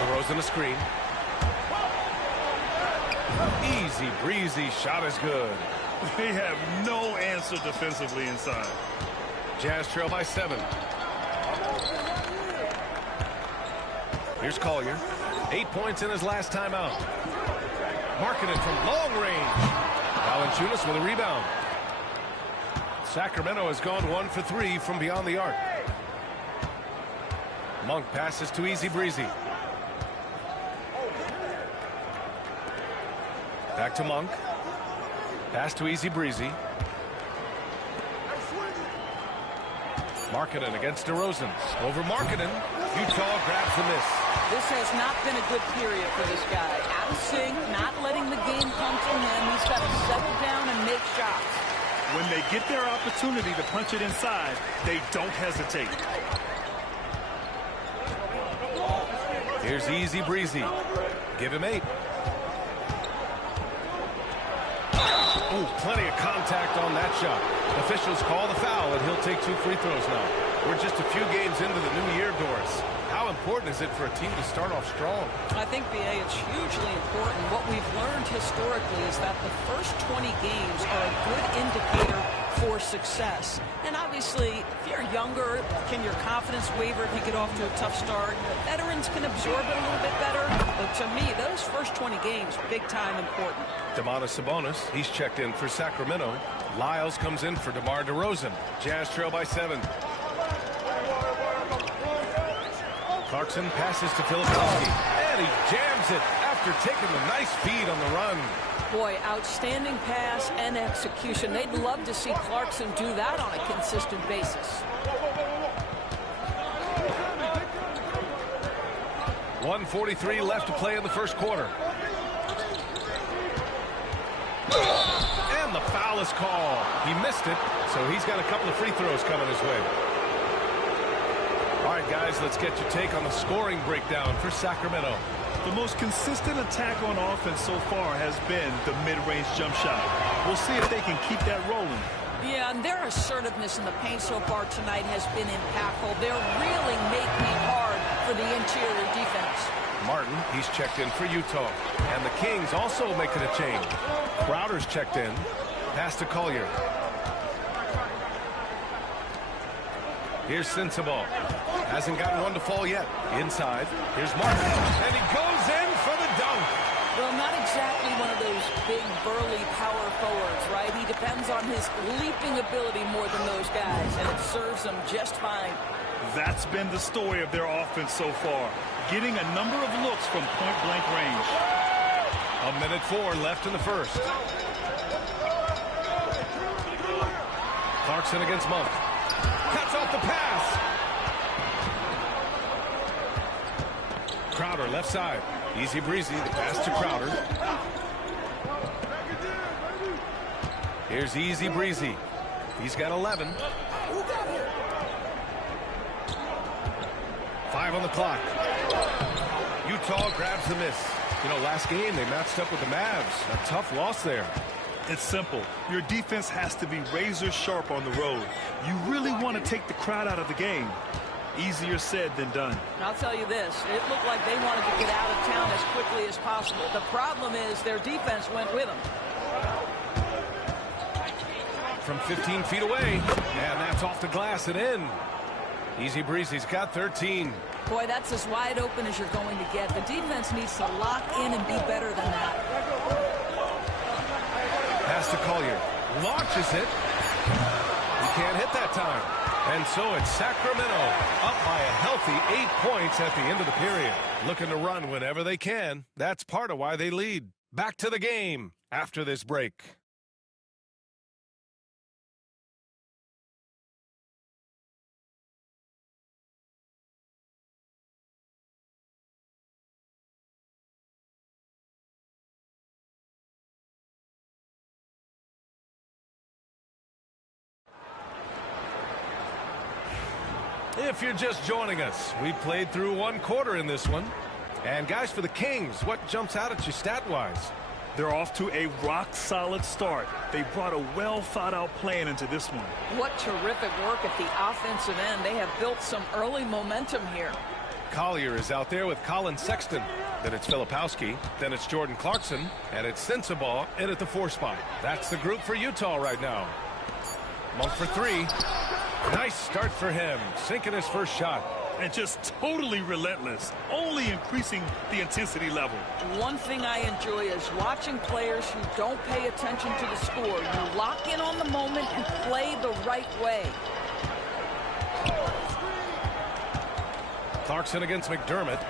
DeRozan a screen. Easy breezy shot is good. They have no answer defensively inside. Jazz trail by 7. Here's Collier. 8 points in his last timeout. Markkanen from long range. Valanciunas with a rebound. Sacramento has gone 1 for 3 from beyond the arc. Monk passes to Easy Breezy. Back to Monk. Pass to Easy Breezy. Markkanen against DeRozan. Over Markkanen. Utah grabs the miss. This has not been a good period for this guy. Out of sync, not letting the game come to him. He's got to settle down and make shots. When they get their opportunity to punch it inside, they don't hesitate. Here's Easy Breezy. Give him 8. Ooh, plenty of contact on that shot. Officials call the foul, and he'll take 2 free throws now. We're just a few games into the new year, Doris. How important is it for a team to start off strong? I think, B.A., it's hugely important. What we've learned historically is that the first 20 games are a good indicator for success. And obviously, if you're younger, can your confidence waver if you get off to a tough start? Veterans can absorb it a little bit better. But to me, those first 20 games, big time important. Domantas Sabonis, he's checked in for Sacramento. Lyles comes in for DeMar DeRozan. Jazz trail by 7. Clarkson passes to Filipowski, and he jams it after taking the nice feed on the run. Boy, outstanding pass and execution. They'd love to see Clarkson do that on a consistent basis. 1:43 left to play in the first quarter. And the foul is called. He missed it, so he's got a couple of free throws coming his way. All right, guys, let's get your take on the scoring breakdown for Sacramento. The most consistent attack on offense so far has been the mid-range jump shot. We'll see if they can keep that rolling. Yeah, and their assertiveness in the paint so far tonight has been impactful. They're really making it hard for the interior defense. Martin, he's checked in for Utah. And the Kings also making a change. Crowder's checked in. Pass to Collier. Here's Sensabaugh. Hasn't gotten one to fall yet. Inside. Here's Martin. And he goes in for the dunk. Well, not exactly one of those big, burly power forwards, right? He depends on his leaping ability more than those guys, and it serves him just fine. That's been the story of their offense so far, getting a number of looks from point-blank range. 1:04 left in the first. Clarkson against Monk. Cuts off the pass. Crowder left side. Easy Breezy, the pass to Crowder. Here's Easy Breezy. He's got 11. 5 on the clock. Utah grabs the miss. You know, last game they matched up with the Mavs. A tough loss there. It's simple. Your defense has to be razor sharp on the road. You really want to take the crowd out of the game. Easier said than done. I'll tell you this, it looked like they wanted to get out of town as quickly as possible. The problem is their defense went with them. From 15 feet away, and that's off the glass and in. Easy Breezy's got 13. Boy, that's as wide open as you're going to get. The defense needs to lock in and be better than that. Pass to Collier. Launches it. He can't hit that time. And so it's Sacramento up by a healthy 8 points at the end of the period. Looking to run whenever they can. That's part of why they lead. Back to the game after this break. If you're just joining us, we played through one quarter in this one. And guys, for the Kings, what jumps out at you stat-wise? They're off to a rock-solid start. They brought a well-thought-out plan into this one. What terrific work at the offensive end. They have built some early momentum here. Collier is out there with Colin Sexton. Then it's Filipowski. Then it's Jordan Clarkson. And it's Sensabaugh in at the 4 spot. That's the group for Utah right now. Monk for 3. Nice start for him, sinking his first shot. and just totally relentless, only increasing the intensity level. One thing I enjoy is watching players who don't pay attention to the score. You lock in on the moment and play the right way. Clarkson against McDermott.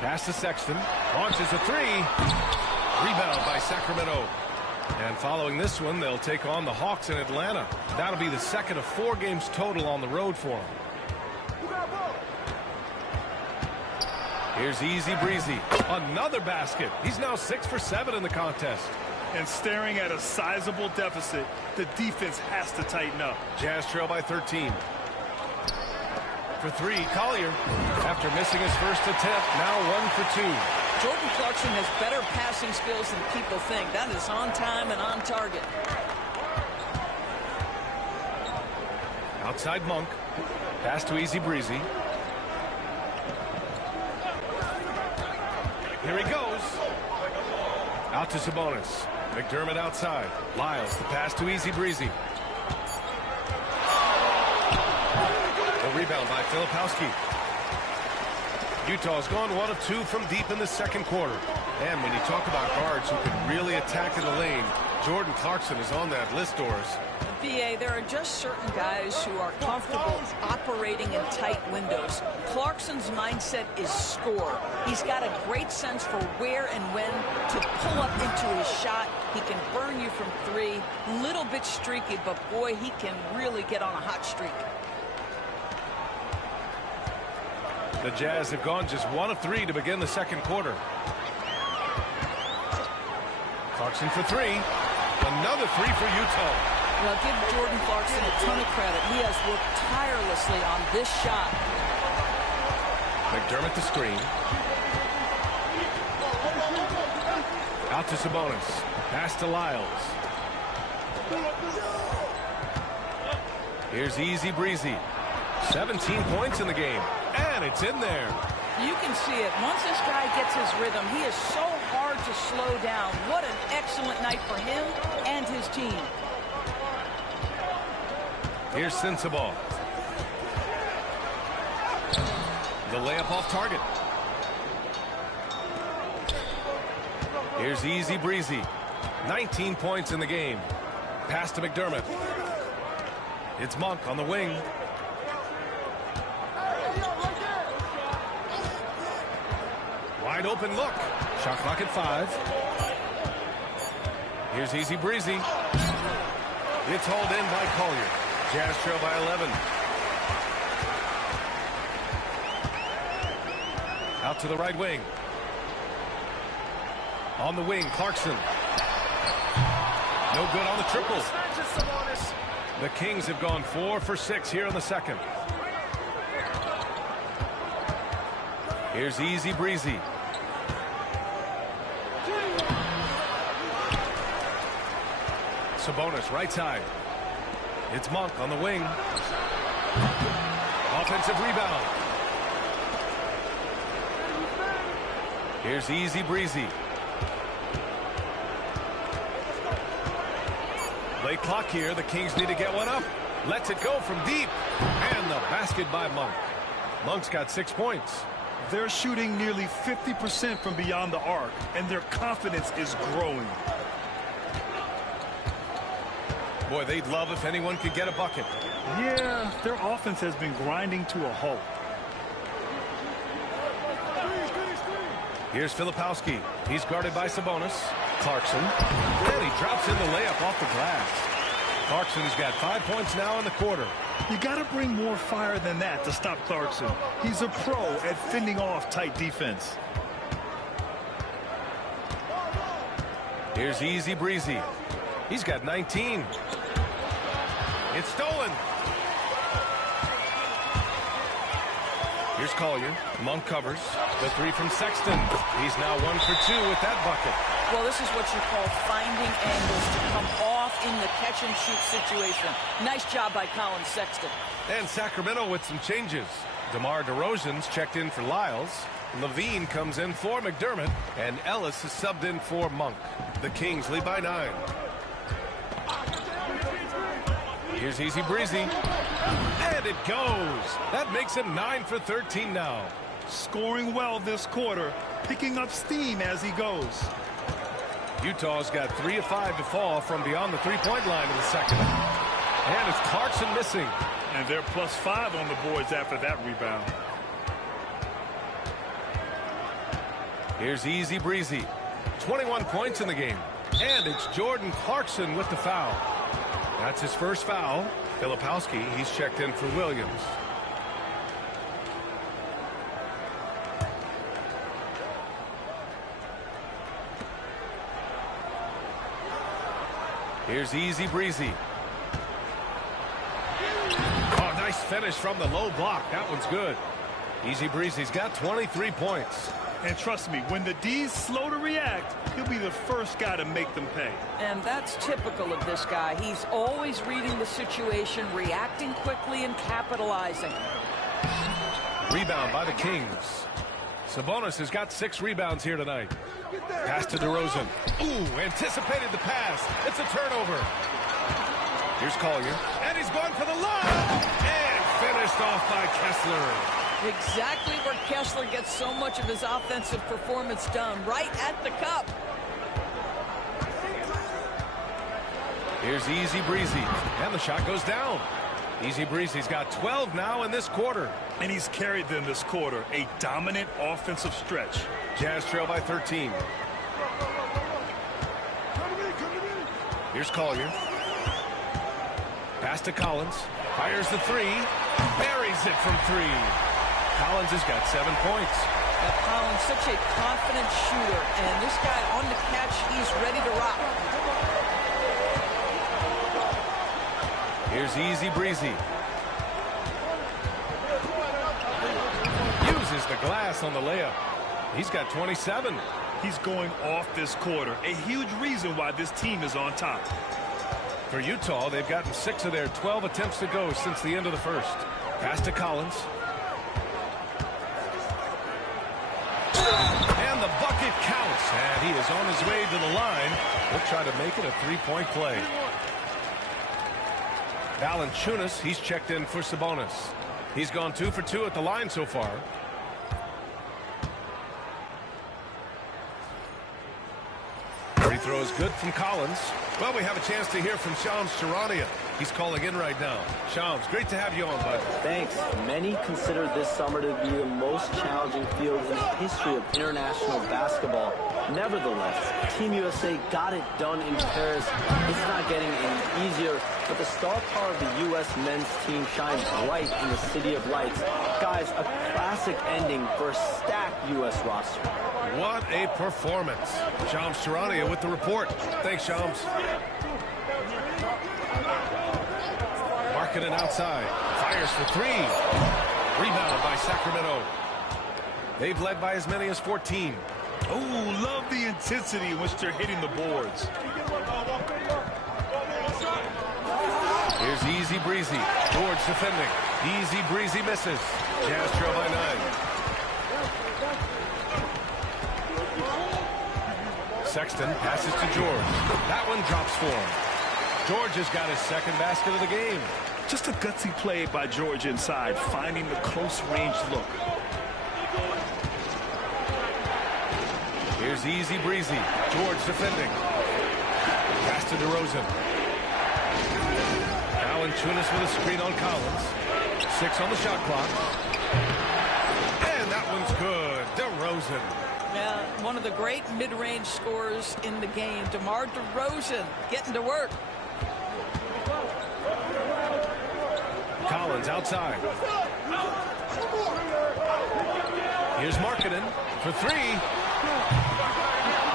Pass to Sexton. Launches a three. Rebound by Sacramento. And following this one, they'll take on the Hawks in Atlanta. That'll be the second of 4 games total on the road for them. Here's Easy Breezy. Another basket. He's now 6 for 7 in the contest. And staring at a sizable deficit, the defense has to tighten up. Jazz trail by 13. For 3, Collier. After missing his first attempt, now 1 for 2. Jordan Clarkson has better passing skills than people think. That is on time and on target. Outside Monk. Pass to Easy Breezy. Here he goes. Out to Sabonis. McDermott outside. Lyles, the pass to Easy Breezy. The rebound by Filipowski. Utah's gone 1 of 2 from deep in the second quarter. And when you talk about guards who can really attack in the lane, Jordan Clarkson is on that list, Doris. VA, there are just certain guys who are comfortable operating in tight windows. Clarkson's mindset is score. He's got a great sense for where and when to pull up into his shot. He can burn you from 3. Little bit streaky, but boy, he can really get on a hot streak. The Jazz have gone just 1 of 3 to begin the second quarter. Clarkson for 3. Another 3 for Utah. Well, give Jordan Clarkson a ton of credit. He has worked tirelessly on this shot. McDermott the screen. Out to Sabonis. Pass to Lyles. Here's Easy Breezy. 17 points in the game. And it's in there. You can see it. Once this guy gets his rhythm, he is so hard to slow down. What an excellent night for him and his team. Here's Sensabaugh. The layup off target. Here's Easy Breezy. 19 points in the game. Pass to McDermott. It's Monk on the wing. Wide open look. Shot clock at 5. Here's Easy Breezy. It's hauled in by Collier. Jazz trail by 11. Out to the right wing. On the wing, Clarkson. No good on the triple. The Kings have gone 4 for 6 here in the second. Here's Easy Breezy. Sabonis right side. It's Monk on the wing. Offensive rebound. Here's Easy Breezy. Late clock here. The Kings need to get one up. Lets it go from deep. And the basket by Monk. Monk's got 6 points. They're shooting nearly 50% from beyond the arc, and their confidence is growing. Boy, they'd love if anyone could get a bucket. Yeah, their offense has been grinding to a halt. Here's Filipowski. He's guarded by Sabonis. Clarkson. And he drops in the layup off the glass. Clarkson's got 5 points now in the quarter. You got to bring more fire than that to stop Clarkson. He's a pro at fending off tight defense. Here's Easy Breezy. He's got 19. It's stolen. Here's Collier. Monk covers. The 3 from Sexton. He's now 1 for 2 with that bucket. Well, this is what you call finding angles to come off in the catch-and-shoot situation. Nice job by Colin Sexton. And Sacramento with some changes. DeMar DeRozan's checked in for Lyles. Levine comes in for McDermott. And Ellis is subbed in for Monk. The Kings lead by 9. Here's easy breezy. And it goes. That makes it 9 for 13 now. Scoring well this quarter, picking up steam as he goes. Utah's got 3 of 5 to fall from beyond the three-point line in the second. And it's Clarkson missing. And they're +5 on the boards after that rebound. Here's easy breezy. 21 points in the game. And it's Jordan Clarkson with the foul. That's his first foul. Filipowski, he's checked in for Williams. Here's easy breezy. Oh, nice finish from the low block. That one's good. Easy breezy's got 23 points. And trust me, when the D's slow to react, he'll be the first guy to make them pay. And that's typical of this guy. He's always reading the situation, reacting quickly, and capitalizing. Rebound by the Kings. Sabonis has got 6 rebounds here tonight. Pass to DeRozan. Ooh, anticipated the pass. It's a turnover. Here's Collier. And he's going for the line. And finished off by Kessler. Exactly where Kessler gets so much of his offensive performance done, right at the cup. Here's easy breezy. And the shot goes down. Easy breezy's got 12 now in this quarter. And he's carried them this quarter. A dominant offensive stretch. Jazz trail by 13. Here's Collier. Pass to Collins. Fires the 3. Buries it from 3. Collins has got 7 points. Collins, such a confident shooter. And this guy on the catch, he's ready to rock. Here's easy breezy. Uses the glass on the layup. He's got 27. He's going off this quarter. A huge reason why this team is on top. For Utah, they've gotten 6 of their 12 attempts to go since the end of the first. Pass to Collins. And the bucket counts. And he is on his way to the line. He'll try to make it a 3-point play. Valanciunas, he's checked in for Sabonis. He's gone 2 for 2 at the line so far. Free throw is good from Collins. Well, we have a chance to hear from Shams Charania. He's calling in right now. Shams, great to have you on, bud. Thanks. Many consider this summer to be the most challenging field in the history of international basketball. Nevertheless, Team USA got it done in Paris. It's not getting any easier, but the star power of the U.S. men's team shines bright in the City of Lights. Guys, a classic ending for a stacked U.S. roster. What a performance. Shams Charania with the report. Thanks, Shams. Markkanen outside. Fires for 3. Rebound by Sacramento. They've led by as many as 14. Oh, love the intensity in which they're hitting the boards. Here's easy breezy. George defending. Easy breezy misses. Jazz trail by 9. Sexton passes to George. That one drops for him. George has got his second basket of the game. Just a gutsy play by George inside, finding the close-range look. Here's easy breezy. George defending. Pass to DeRozan. Valanciunas with a screen on Collins. 6 on the shot clock. And that one's good. DeRozan. Yeah, one of the great mid-range scorers in the game. DeMar DeRozan getting to work. Collins outside. Here's Markkanen for 3.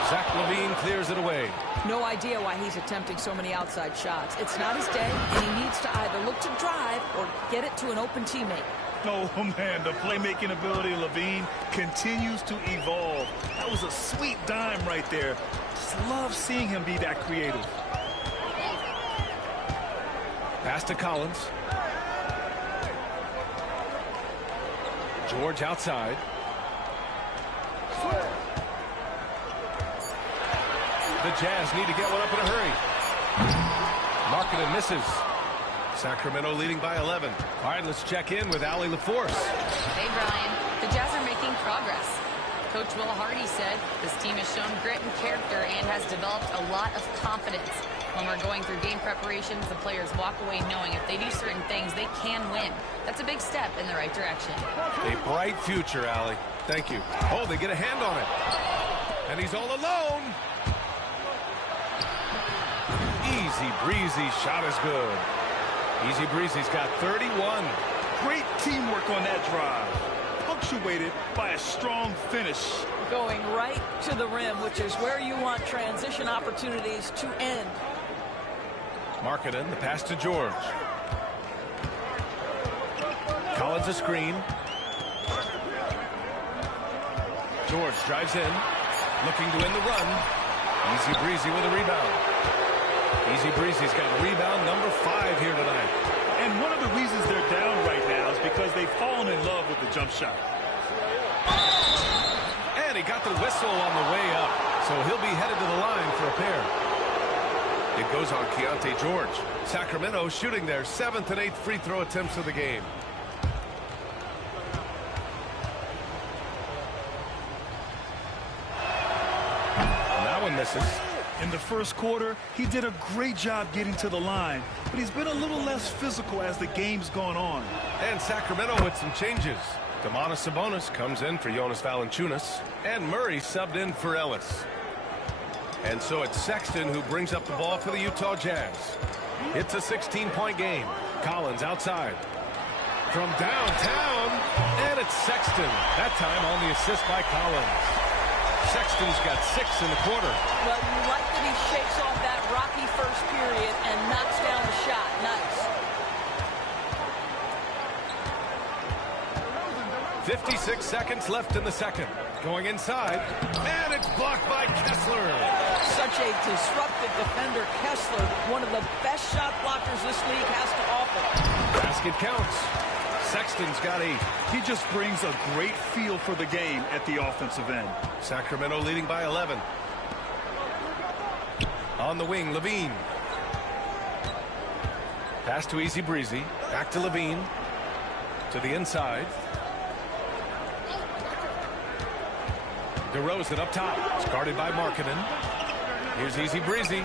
Zach LaVine clears it away. No idea why he's attempting so many outside shots. It's not his day, and he needs to either look to drive or get it to an open teammate. Oh, man, the playmaking ability of LaVine continues to evolve. That was a sweet dime right there. Just love seeing him be that creative. Pass to Collins. George outside. The Jazz need to get one up in a hurry. Markkanen misses. Sacramento leading by 11. All right, let's check in with Allie LaForce. Hey, Brian. The Jazz are making progress. Coach Will Hardy said this team has shown grit and character and has developed a lot of confidence. When we're going through game preparations, the players walk away knowing if they do certain things, they can win. That's a big step in the right direction. A bright future, Allie. Thank you. Oh, they get a hand on it. And he's all alone. Easy breezy shot is good. Easy breezy's got 31. Great teamwork on that drive. Punctuated by a strong finish. Going right to the rim, which is where you want transition opportunities to end. Markkanen, the pass to George. Collins a screen. George drives in, looking to win the run. Easy breezy with a rebound. Easy breezy's got rebound number 5 here tonight. And one of the reasons they're down right now is because they've fallen in love with the jump shot. And he got the whistle on the way up, so he'll be headed to the line for a pair. It goes on Keontae George. Sacramento shooting their 7th and 8th free throw attempts of the game. That one misses. In the first quarter, he did a great job getting to the line, but he's been a little less physical as the game's gone on. And Sacramento with some changes. Domantas Sabonis comes in for Jonas Valanciunas, and Murray subbed in for Ellis. And so it's Sexton who brings up the ball for the Utah Jazz. It's a 16-point game. Collins outside. From downtown, and it's Sexton. That time on the assist by Collins. Sexton's got 6 in the quarter. Well, you like that he shakes off that rocky first period and knocks down the shot. Nice. 56 seconds left in the second. Going inside, and it's blocked by Kessler. Such a disruptive defender, Kessler, one of the best shot blockers this league has to offer. Basket counts. Sexton's got 8. He just brings a great feel for the game at the offensive end. Sacramento leading by 11. On the wing, Levine. Pass to Easy Breezy. Back to Levine. To the inside. DeRozan up top. It's guarded by Markkanen. Here's Easy Breezy.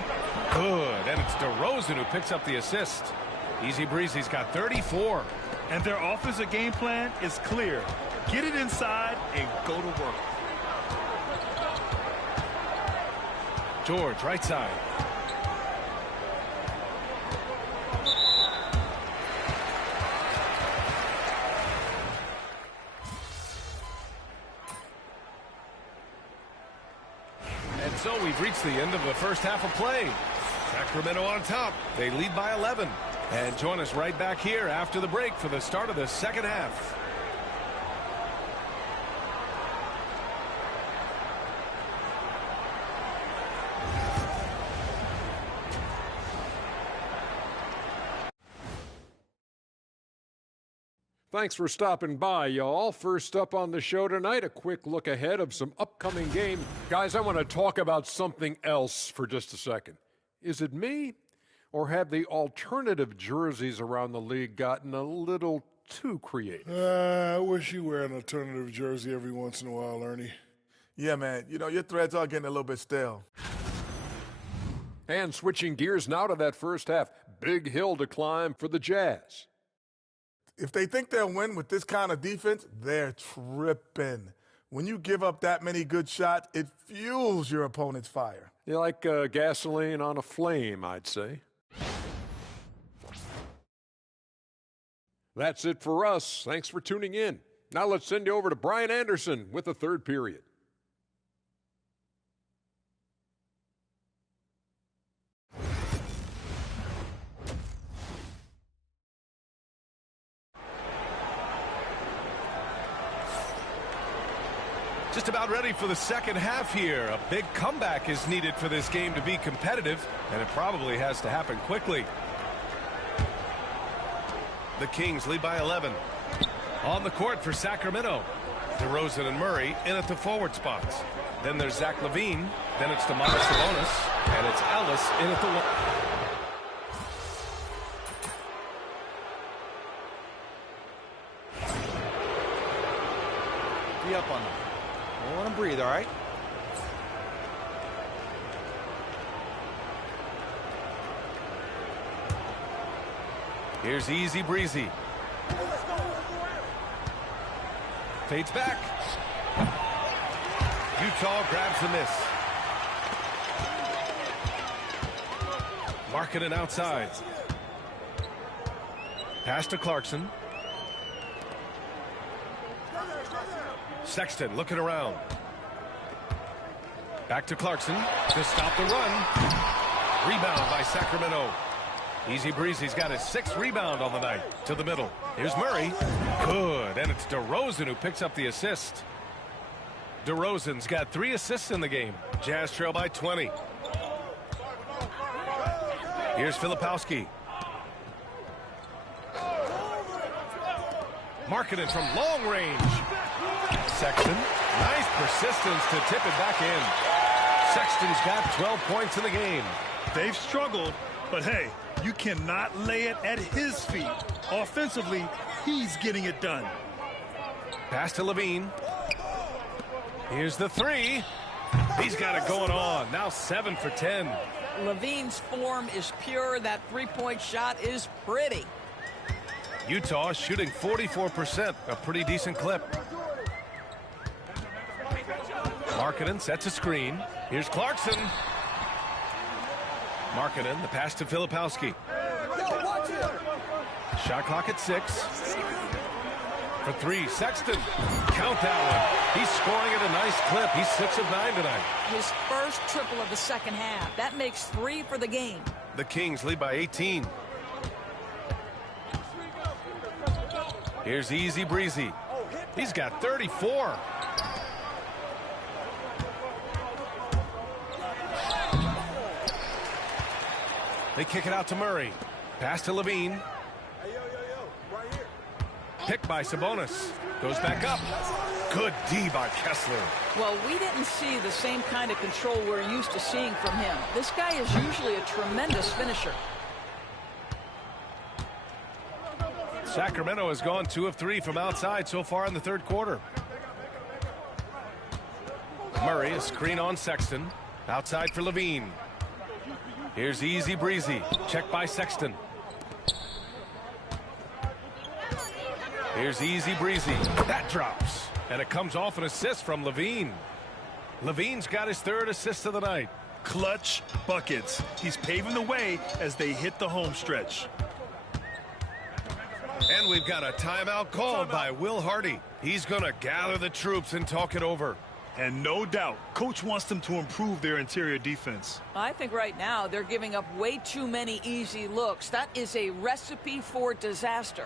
Good. And it's DeRozan who picks up the assist. Easy Breezy's got 34. And their offensive game plan is clear. Get it inside and go to work. George, right side. And so we've reached the end of the first half of play. Sacramento on top. They lead by 11. And join us right back here after the break for the start of the second half. Thanks for stopping by, y'all. First up on the show tonight, a quick look ahead of some upcoming games. Guys, I want to talk about something else for just a second. Is it me? Or have the alternative jerseys around the league gotten a little too creative? I wish you wear an alternative jersey every once in a while, Ernie. Yeah, man. You know, your threads are getting a little bit stale. And switching gears now to that first half. Big hill to climb for the Jazz. If they think they'll win with this kind of defense, they're tripping. When you give up that many good shots, it fuels your opponent's fire. You like gasoline on a flame, I'd say. That's it for us. Thanks for tuning in. Now let's send you over to Brian Anderson with the third period. Just about ready for the second half here. A big comeback is needed for this game to be competitive, and it probably has to happen quickly. The Kings lead by 11. On the court for Sacramento. DeRozan and Murray in at the forward spots. Then there's Zach LaVine. Then it's Domantas Sabonis. And it's Ellis in at the Be up on them. Don't let them breathe, all right? Here's easy breezy. Fades back. Utah grabs the miss. Markkanen outside. Pass to Clarkson. Sexton looking around. Back to Clarkson to stop the run. Rebound by Sacramento. Easy breezy's got his 6th rebound on the night. To the middle. Here's Murray. Good. And it's DeRozan who picks up the assist. DeRozan's got 3 assists in the game. Jazz trail by 20. Here's Filipowski. Markkanen from long range. Sexton. Nice persistence to tip it back in. Sexton's got 12 points in the game. They've struggled, but hey, you cannot lay it at his feet. Offensively, he's getting it done. Pass to Levine. Here's the 3. He's got it going on. Now 7 for 10. Levine's form is pure. That three-point shot is pretty. Utah shooting 44%, a pretty decent clip. Markkanen sets a screen. Here's Clarkson. Markkanen, the pass to Filipowski. Shot clock at 6. For 3, Sexton. Count that one. He's scoring at a nice clip. He's 6 of 9 tonight. His first triple of the second half. That makes 3 for the game. The Kings lead by 18. Here's easy breezy. He's got 34. They kick it out to Murray. Pass to Levine. Picked by Sabonis. Goes back up. Good D by Kessler. Well, we didn't see the same kind of control we're used to seeing from him. This guy is usually a tremendous finisher. Sacramento has gone 2 of 3 from outside so far in the 3rd quarter. Murray, a screen on Sexton. Outside for Levine. Here's easy breezy. Checked by Sexton. Here's easy breezy. That drops. And it comes off an assist from Levine. Levine's got his 3rd assist of the night. Clutch buckets. He's paving the way as they hit the home stretch. And we've got a timeout called by Will Hardy. He's going to gather the troops and talk it over. And no doubt, Coach wants them to improve their interior defense. I think right now they're giving up way too many easy looks. That is a recipe for disaster.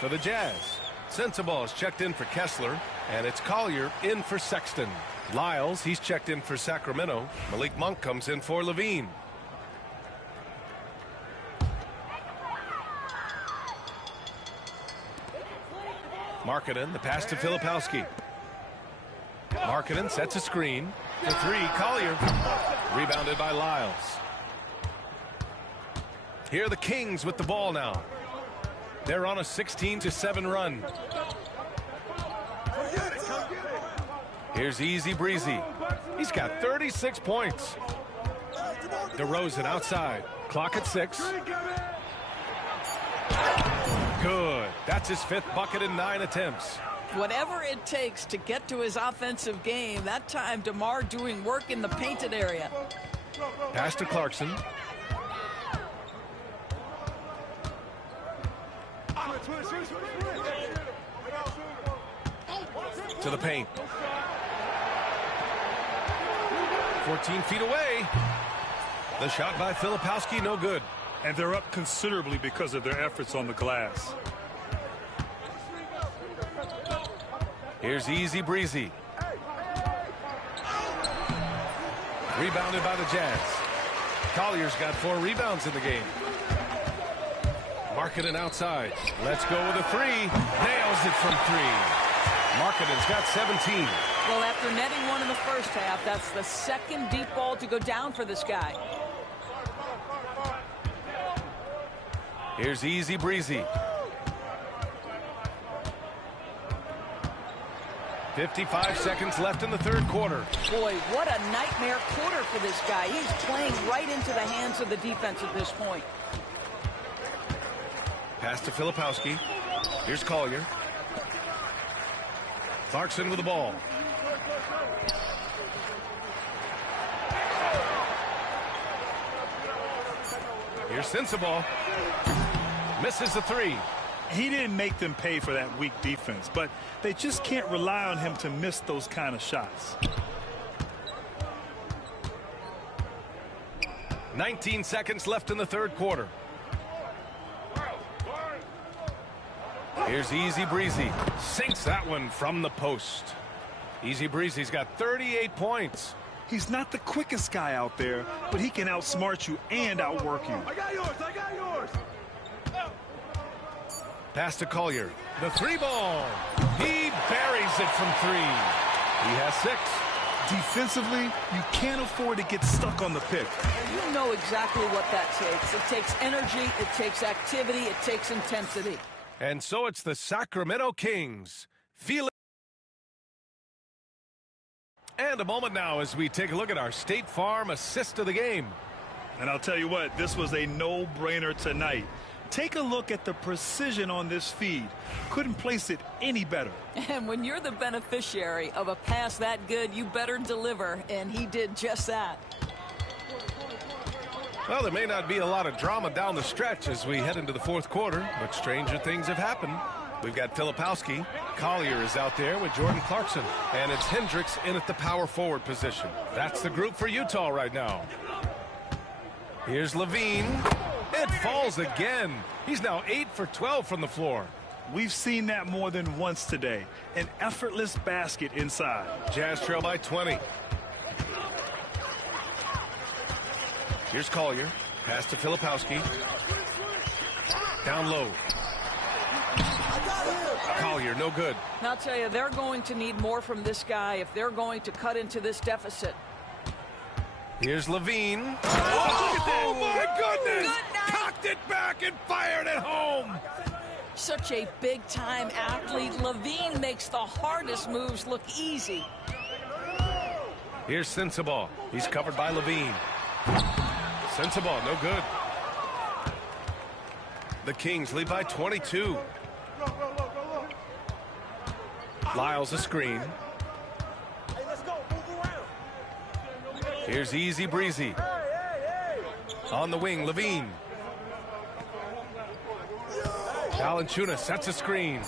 For the Jazz, Sensabaugh is checked in for Kessler, and it's Collier in for Sexton. Lyles, he's checked in for Sacramento. Malik Monk comes in for Levine. Markkanen, the pass to Filipowski. Markkanen sets a screen. For 3, Collier. Rebounded by Lyles. Here are the Kings with the ball now. They're on a 16-7 run. Here's easy breezy. He's got 36 points. DeRozan outside. Clock at 6. Good. That's his 5th bucket in 9 attempts. Whatever it takes to get to his offensive game. That time, DeMar doing work in the painted area. Pass to Clarkson. To the paint. 14 feet away. The shot by Filipowski, no good. And they're up considerably because of their efforts on the glass. Here's easy breezy. Rebounded by the Jazz. Collier's got 4 rebounds in the game. Markkanen outside. Let's go with a 3. Nails it from 3. Markkanen's got 17. Well, after netting one in the first half, that's the 2nd deep ball to go down for this guy. Here's easy breezy. 55 seconds left in the third quarter. Boy, what a nightmare quarter for this guy. He's playing right into the hands of the defense at this point. Pass to Filipowski. Here's Collier. Clarkson with the ball. Here's Sensabaugh. Misses the three. He didn't make them pay for that weak defense, but they just can't rely on him to miss those kind of shots. 19 seconds left in the third quarter. Here's Easy Breezy. Sinks that one from the post. Easy Breezy's got 38 points. He's not the quickest guy out there, but he can outsmart you and outwork you. I got yours. I got yours. Pass to Collier. The three ball. He buries it from three. He has 6. Defensively, you can't afford to get stuck on the pick. You know exactly what that takes. It takes energy, it takes activity, it takes intensity. And so it's the Sacramento Kings. And a moment now as we take a look at our State Farm assist of the game. And I'll tell you what, this was a no-brainer tonight. Take a look at the precision on this feed. Couldn't place it any better. And when you're the beneficiary of a pass that good, you better deliver, and he did just that. Well, there may not be a lot of drama down the stretch as we head into the fourth quarter, but stranger things have happened. We've got Filipowski. Collier is out there with Jordan Clarkson. And it's Hendricks in at the power forward position. That's the group for Utah right now. Here's Levine. It falls again. He's now 8 for 12 from the floor. We've seen that more than once today. An effortless basket inside. Jazz trail by 20. Here's Collier. Pass to Filipowski. Down low. Collier, no good. And I'll tell you, they're going to need more from this guy if they're going to cut into this deficit. Here's Levine. Oh my goodness! Cocked it back and fired it home. Such a big-time athlete. Levine makes the hardest moves look easy. Here's Sensabaugh. He's covered by Levine. Sensabaugh, no good. The Kings lead by 22. Lyles a screen. Here's Easy Breezy. On the wing, Levine. Valanciunas sets a screen.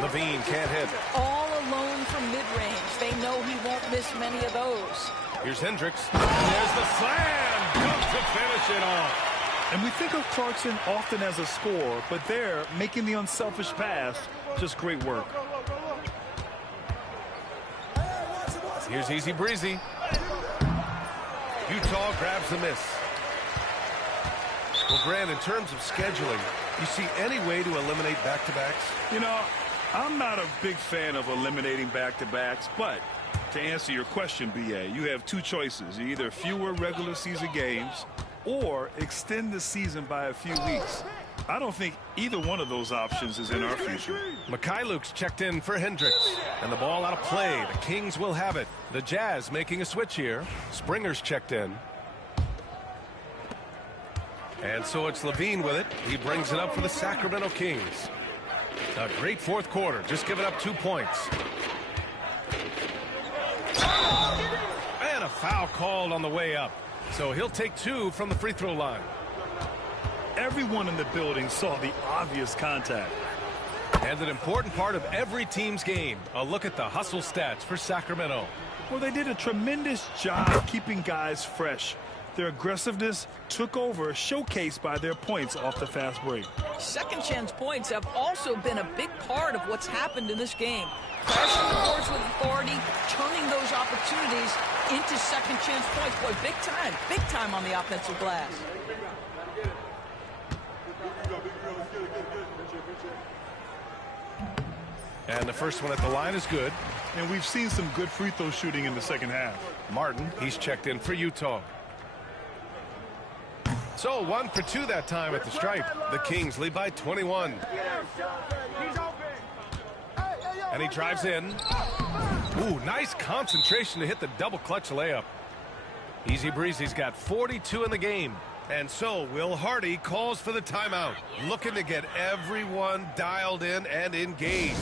Levine can't hit. All alone from mid-range. They know he won't miss many of those. Here's Hendricks. And there's the slam. Comes to finish it off. And we think of Clarkson often as a scorer, but there, making the unselfish pass, just great work. Here's Easy Breezy. Utah grabs the miss. Well, Grant, in terms of scheduling, you see any way to eliminate back-to-backs? You know, I'm not a big fan of eliminating back-to-backs, but to answer your question, B.A., you have two choices. Either fewer regular season games or extend the season by a few weeks. I don't think either one of those options is in our future. Mikhailuk's checked in for Hendricks. And the ball out of play. The Kings will have it. The Jazz making a switch here. Springer's checked in. And so it's Levine with it. He brings it up for the Sacramento Kings. A great fourth quarter. Just giving up 2 points. And a foul called on the way up. So he'll take 2 from the free throw line. Everyone in the building saw the obvious contact. And an important part of every team's game. A look at the hustle stats for Sacramento. Well, they did a tremendous job keeping guys fresh. Their aggressiveness took over, showcased by their points off the fast break. Second chance points have also been a big part of what's happened in this game. Crashing the boards with authority, turning those opportunities into second chance points. Boy, big time on the offensive glass. And the first one at the line is good. And we've seen some good free throw shooting in the second half. Martin, he's checked in for Utah. So 1 for 2 that time at the stripe. The Kings lead by 21. And he drives in. Ooh, nice concentration to hit the double clutch layup. Easy Breezy's got 42 in the game. And so Will Hardy calls for the timeout, looking to get everyone dialed in and engaged.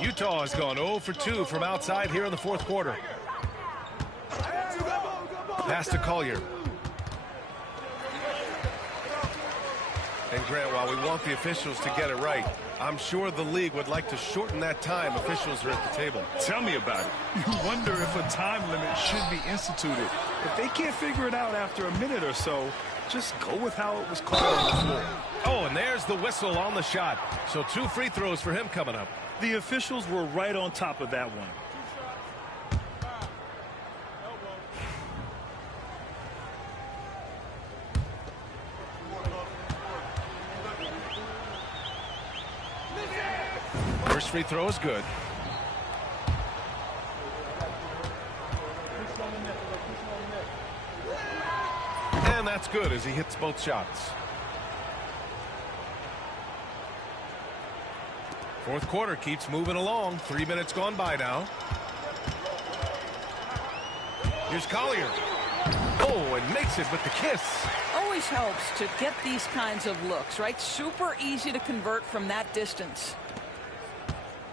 Utah has gone 0 for 2 from outside here in the fourth quarter. Pass to Collier. And Grant, while we want the officials to get it right, I'm sure the league would like to shorten that time officials are at the table. Tell me about it. You wonder if a time limit should be instituted. If they can't figure it out after a minute or so, just go with how it was called on the floor. Oh, and there's the whistle on the shot. So 2 free throws for him coming up. The officials were right on top of that one. First free throw is good. And that's good as he hits both shots. Fourth quarter keeps moving along. 3 minutes gone by now. Here's Collier. Oh, and makes it with the kiss. Always helps to get these kinds of looks, right? Super easy to convert from that distance.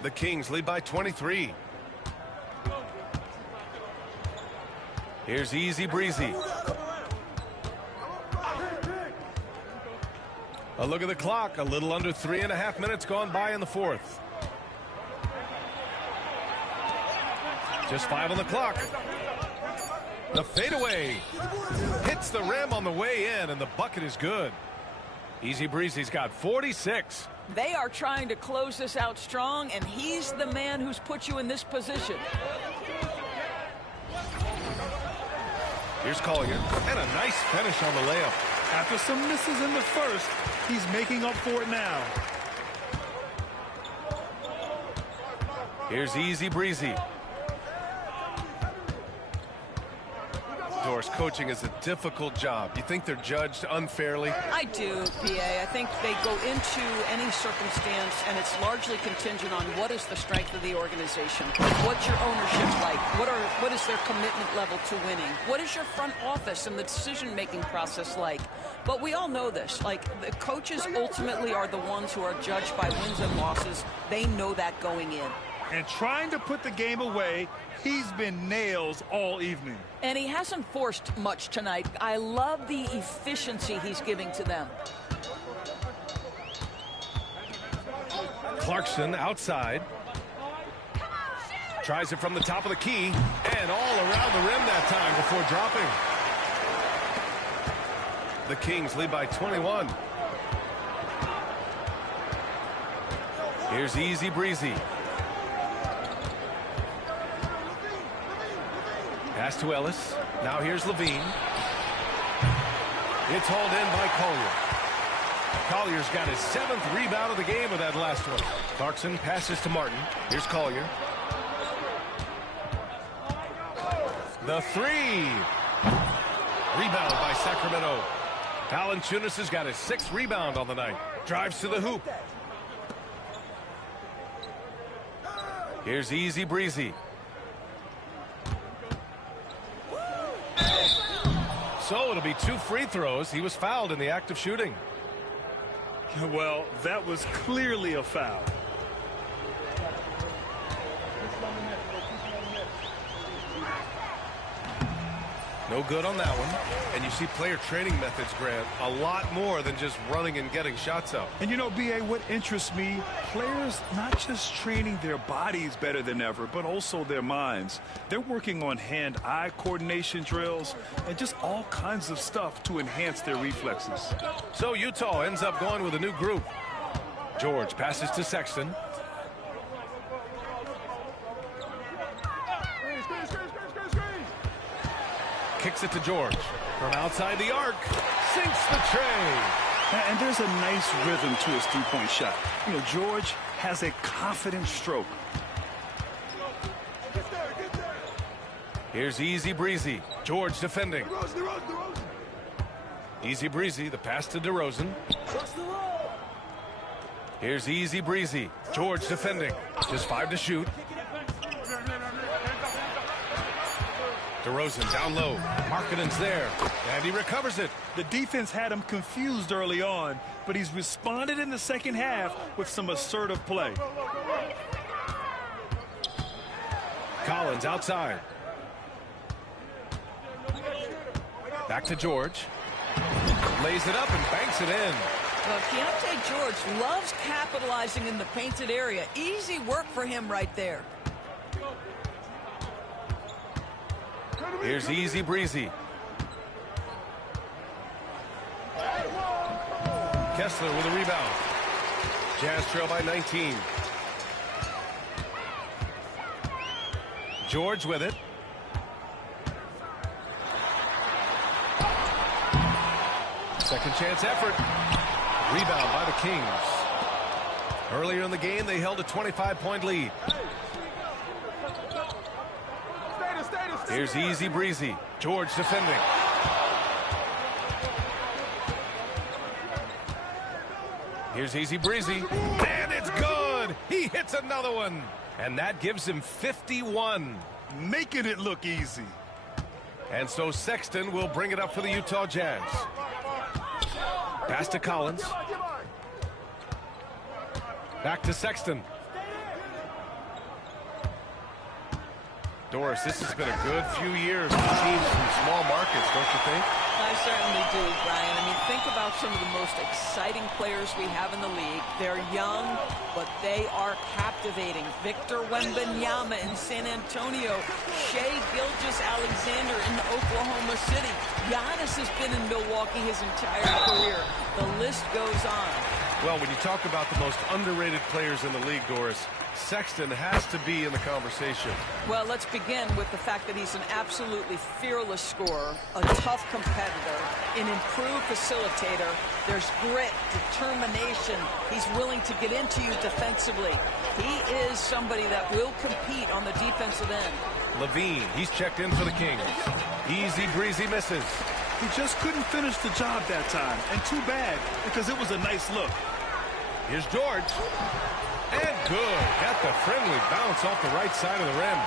The Kings lead by 23. Here's Easy Breezy. A look at the clock. A little under 3.5 minutes gone by in the fourth. Just 5 on the clock. The fadeaway hits the rim on the way in, and the bucket is good. Easy Breezy's got 46. They are trying to close this out strong, and he's the man who's put you in this position. Here's Collier, and a nice finish on the layup. After some misses in the first, he's making up for it now. Here's Easy Breezy. Doris, coaching is a difficult job. You think they're judged unfairly? I do, PA. I think they go into any circumstance, and it's largely contingent on what is the strength of the organization. What's your ownership like? What is their commitment level to winning? What is your front office and the decision-making process like? But we all know this. Like, the coaches ultimately are the ones who are judged by wins and losses. They know that going in. And trying to put the game away, he's been nails all evening. And he hasn't forced much tonight. I love the efficiency he's giving to them. Clarkson outside. Tries it from the top of the key. And all around the rim that time before dropping. The Kings lead by 21. Here's Easy Breezy. Pass to Ellis. Now here's Levine. It's hauled in by Collier. Collier's got his 7th rebound of the game with that last one. Clarkson passes to Martin. Here's Collier. The three. Rebound by Sacramento. Valanciunas has got his 6th rebound on the night. Drives to the hoop. Here's Easy Breezy. So it'll be 2 free throws. He was fouled in the act of shooting. Well, that was clearly a foul. No good on that one. And you see player training methods, Grant, a lot more than just running and getting shots up. And you know, B.A., what interests me, players not just training their bodies better than ever, but also their minds. They're working on hand-eye coordination drills and just all kinds of stuff to enhance their reflexes. So Utah ends up going with a new group. George passes to Sexton. kicks it to George. From outside the arc, sinks the tray. And there's a nice rhythm to his three-point shot. You know, George has a confident stroke. Here's Easy Breezy. George defending. Easy Breezy, the pass to DeRozan. Here's Easy Breezy. George defending. Just 5 to shoot. DeRozan down low. Markkanen's there. And he recovers it. The defense had him confused early on, but he's responded in the second half with some assertive play. Collins outside. Back to George. Lays it up and banks it in. Well, Keontae George loves capitalizing in the painted area. Easy work for him right there. Here's Easy Breezy. Kessler with a rebound. Jazz trail by 19. George with it. Second chance effort. Rebound by the Kings. Earlier in the game, they held a 25-point lead. Here's Easy Breezy. George defending. Here's Easy Breezy. And it's good. He hits another one. And that gives him 51. Making it look easy. And so Sexton will bring it up for the Utah Jazz. Pass to Collins. Back to Sexton. Doris, this has been a good few years for teams from small markets, don't you think? I certainly do, Brian. I mean, think about some of the most exciting players we have in the league. They're young, but they are captivating. Victor Wembanyama in San Antonio. Shai Gilgeous-Alexander in Oklahoma City. Giannis has been in Milwaukee his entire career. The list goes on. Well, when you talk about the most underrated players in the league, Doris, Sexton has to be in the conversation. Well, let's begin with the fact that he's an absolutely fearless scorer, a tough competitor, an improved facilitator. There's grit, determination. He's willing to get into you defensively. He is somebody that will compete on the defensive end. Levine, he's checked in for the Kings. Easy Breezy misses. He just couldn't finish the job that time. And too bad, because it was a nice look. Here's George. And good. Got the friendly bounce off the right side of the rim.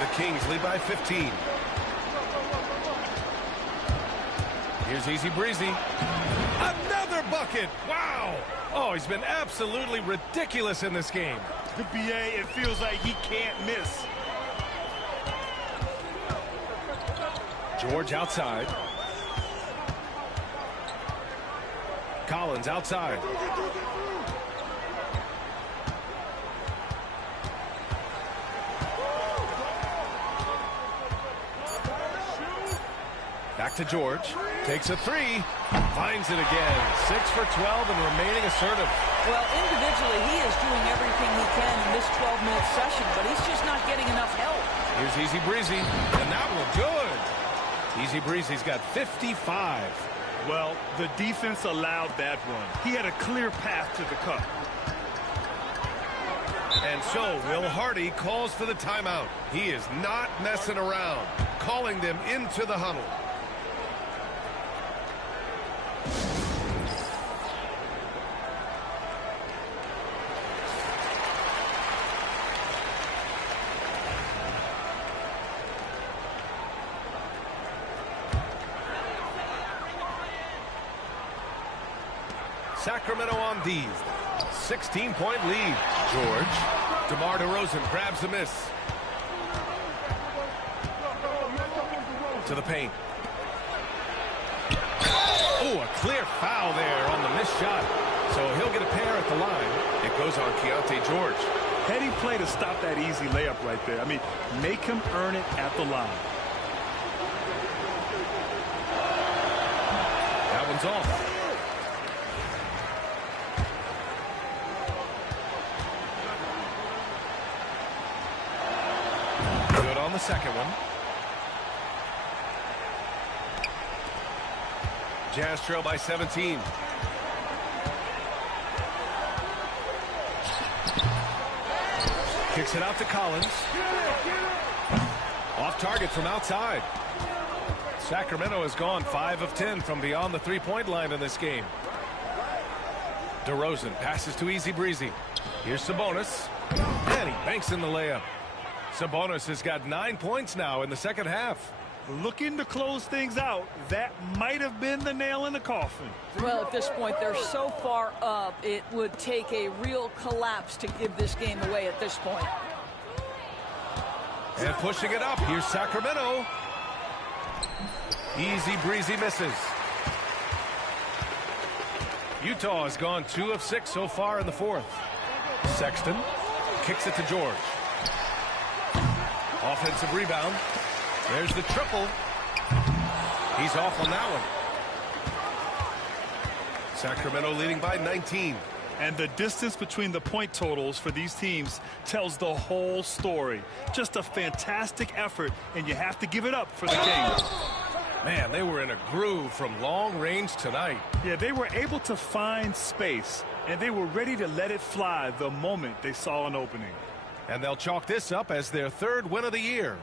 The Kings lead by 15. Here's Easy Breezy. Another bucket. Wow. Oh, he's been absolutely ridiculous in this game. The BA, it feels like he can't miss. George outside. Collins outside. Back to George. Takes a three. Finds it again. 6 for 12 and remaining assertive. Well, individually, he is doing everything he can in this 12-minute session, but he's just not getting enough help. Here's Easy Breezy. And that one good. Easy Breezy's got 55. Well, the defense allowed that one. He had a clear path to the cup. And so Will Hardy calls for the timeout. He is not messing around, calling them into the huddle. Sacramento on these. 16-point lead. George. DeMar DeRozan grabs the miss. To the paint. Oh, a clear foul there on the missed shot. So he'll get a pair at the line. It goes on Keontae George. Heady play to stop that easy layup right there. I mean, make him earn it at the line. That one's off. Good on the second one. Jazz trail by 17. Kicks it out to Collins. Off target from outside. Sacramento has gone 5 of 10 from beyond the three-point line in this game. DeRozan passes to Easy Breezy. Here's Sabonis. And he banks in the layup. Sabonis has got 9 points now in the second half. Looking to close things out. That might have been the nail in the coffin. Well, at this point, they're so far up, it would take a real collapse to give this game away at this point. And pushing it up, here's Sacramento. Easy Breezy misses. Utah has gone 2 of 6 so far in the fourth. Sexton kicks it to George. Offensive rebound. There's the triple. He's off on that one. Sacramento leading by 19. And the distance between the point totals for these teams tells the whole story. Just a fantastic effort, and you have to give it up for the Kings. Man, they were in a groove from long range tonight. Yeah, they were able to find space, and they were ready to let it fly the moment they saw an opening. And they'll chalk this up as their 3rd win of the year.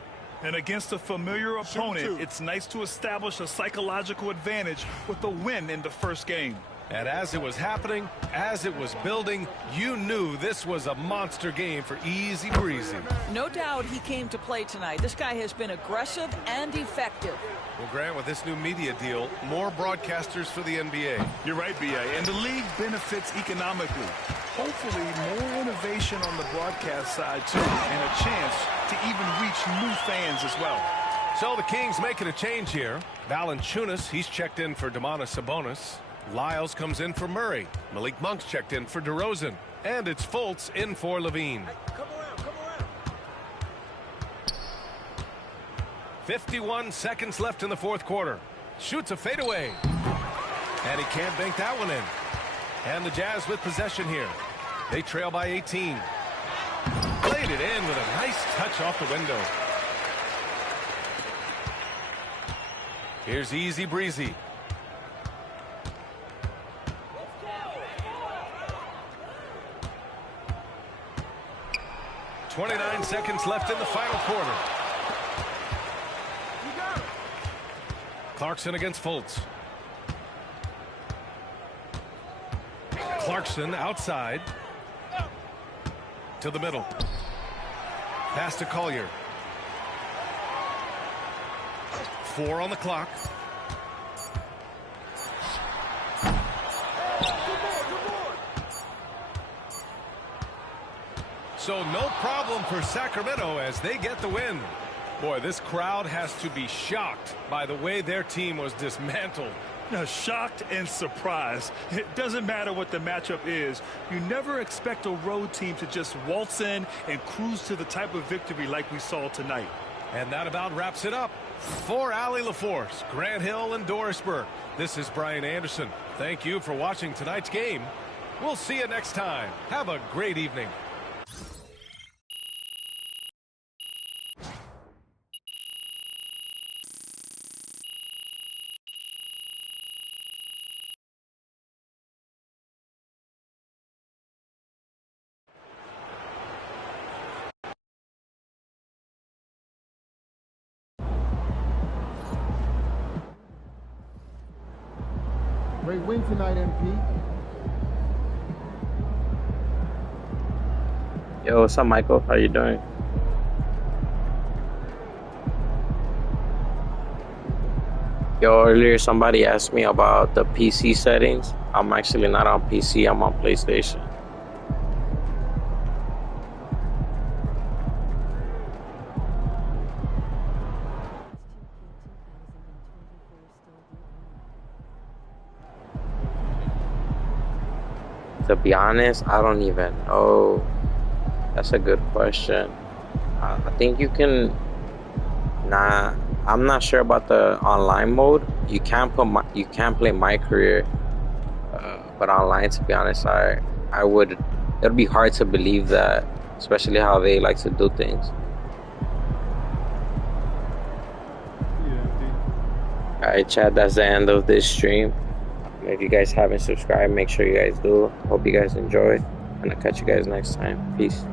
And against a familiar opponent, it's nice to establish a psychological advantage with a win in the first game. And as it was happening, as it was building, you knew this was a monster game for Easy Breezy. No doubt he came to play tonight. This guy has been aggressive and effective. Well, Grant, with this new media deal, more broadcasters for the NBA. You're right, B.A., and the league benefits economically. Hopefully, more innovation on the broadcast side, too, and a chance to even reach new fans as well. So the Kings making a change here. Valanciunas, he's checked in for Domantas Sabonis. Lyles comes in for Murray. Malik Monk's checked in for DeRozan. And it's Fultz in for Levine. Hey, come around. 51 seconds left in the fourth quarter. Shoots a fadeaway. And he can't bank that one in. And the Jazz with possession here. They trail by 18. Played it in with a nice touch off the window. Here's Easy Breezy. .29 seconds left in the final quarter. Clarkson against Fultz. Clarkson outside. To the middle. Pass to Collier. 4 on the clock. So no problem for Sacramento as they get the win. Boy, this crowd has to be shocked by the way their team was dismantled. Shocked and surprised. It doesn't matter what the matchup is. You never expect a road team to just waltz in and cruise to the type of victory like we saw tonight. And that about wraps it up. For Allie LaForce, Grant Hill, and Doris Burke, this is Brian Anderson. Thank you for watching tonight's game. We'll see you next time. Have a great evening. Great win tonight, MP. Yo, what's up, Michael? How you doing? Yo, earlier somebody asked me about the PC settings. I'm actually not on PC, I'm on PlayStation. To be honest, I don't even know. That's a good question. I think you can. Nah, I'm not sure about the online mode. You can't play mycareer, but online. To be honest, I would. It'd be hard to believe that, especially how they like to do things. Alright, chat, that's the end of this stream. If you guys haven't subscribed, make sure you guys do. Hope you guys enjoy, and I'll catch you guys next time. Peace.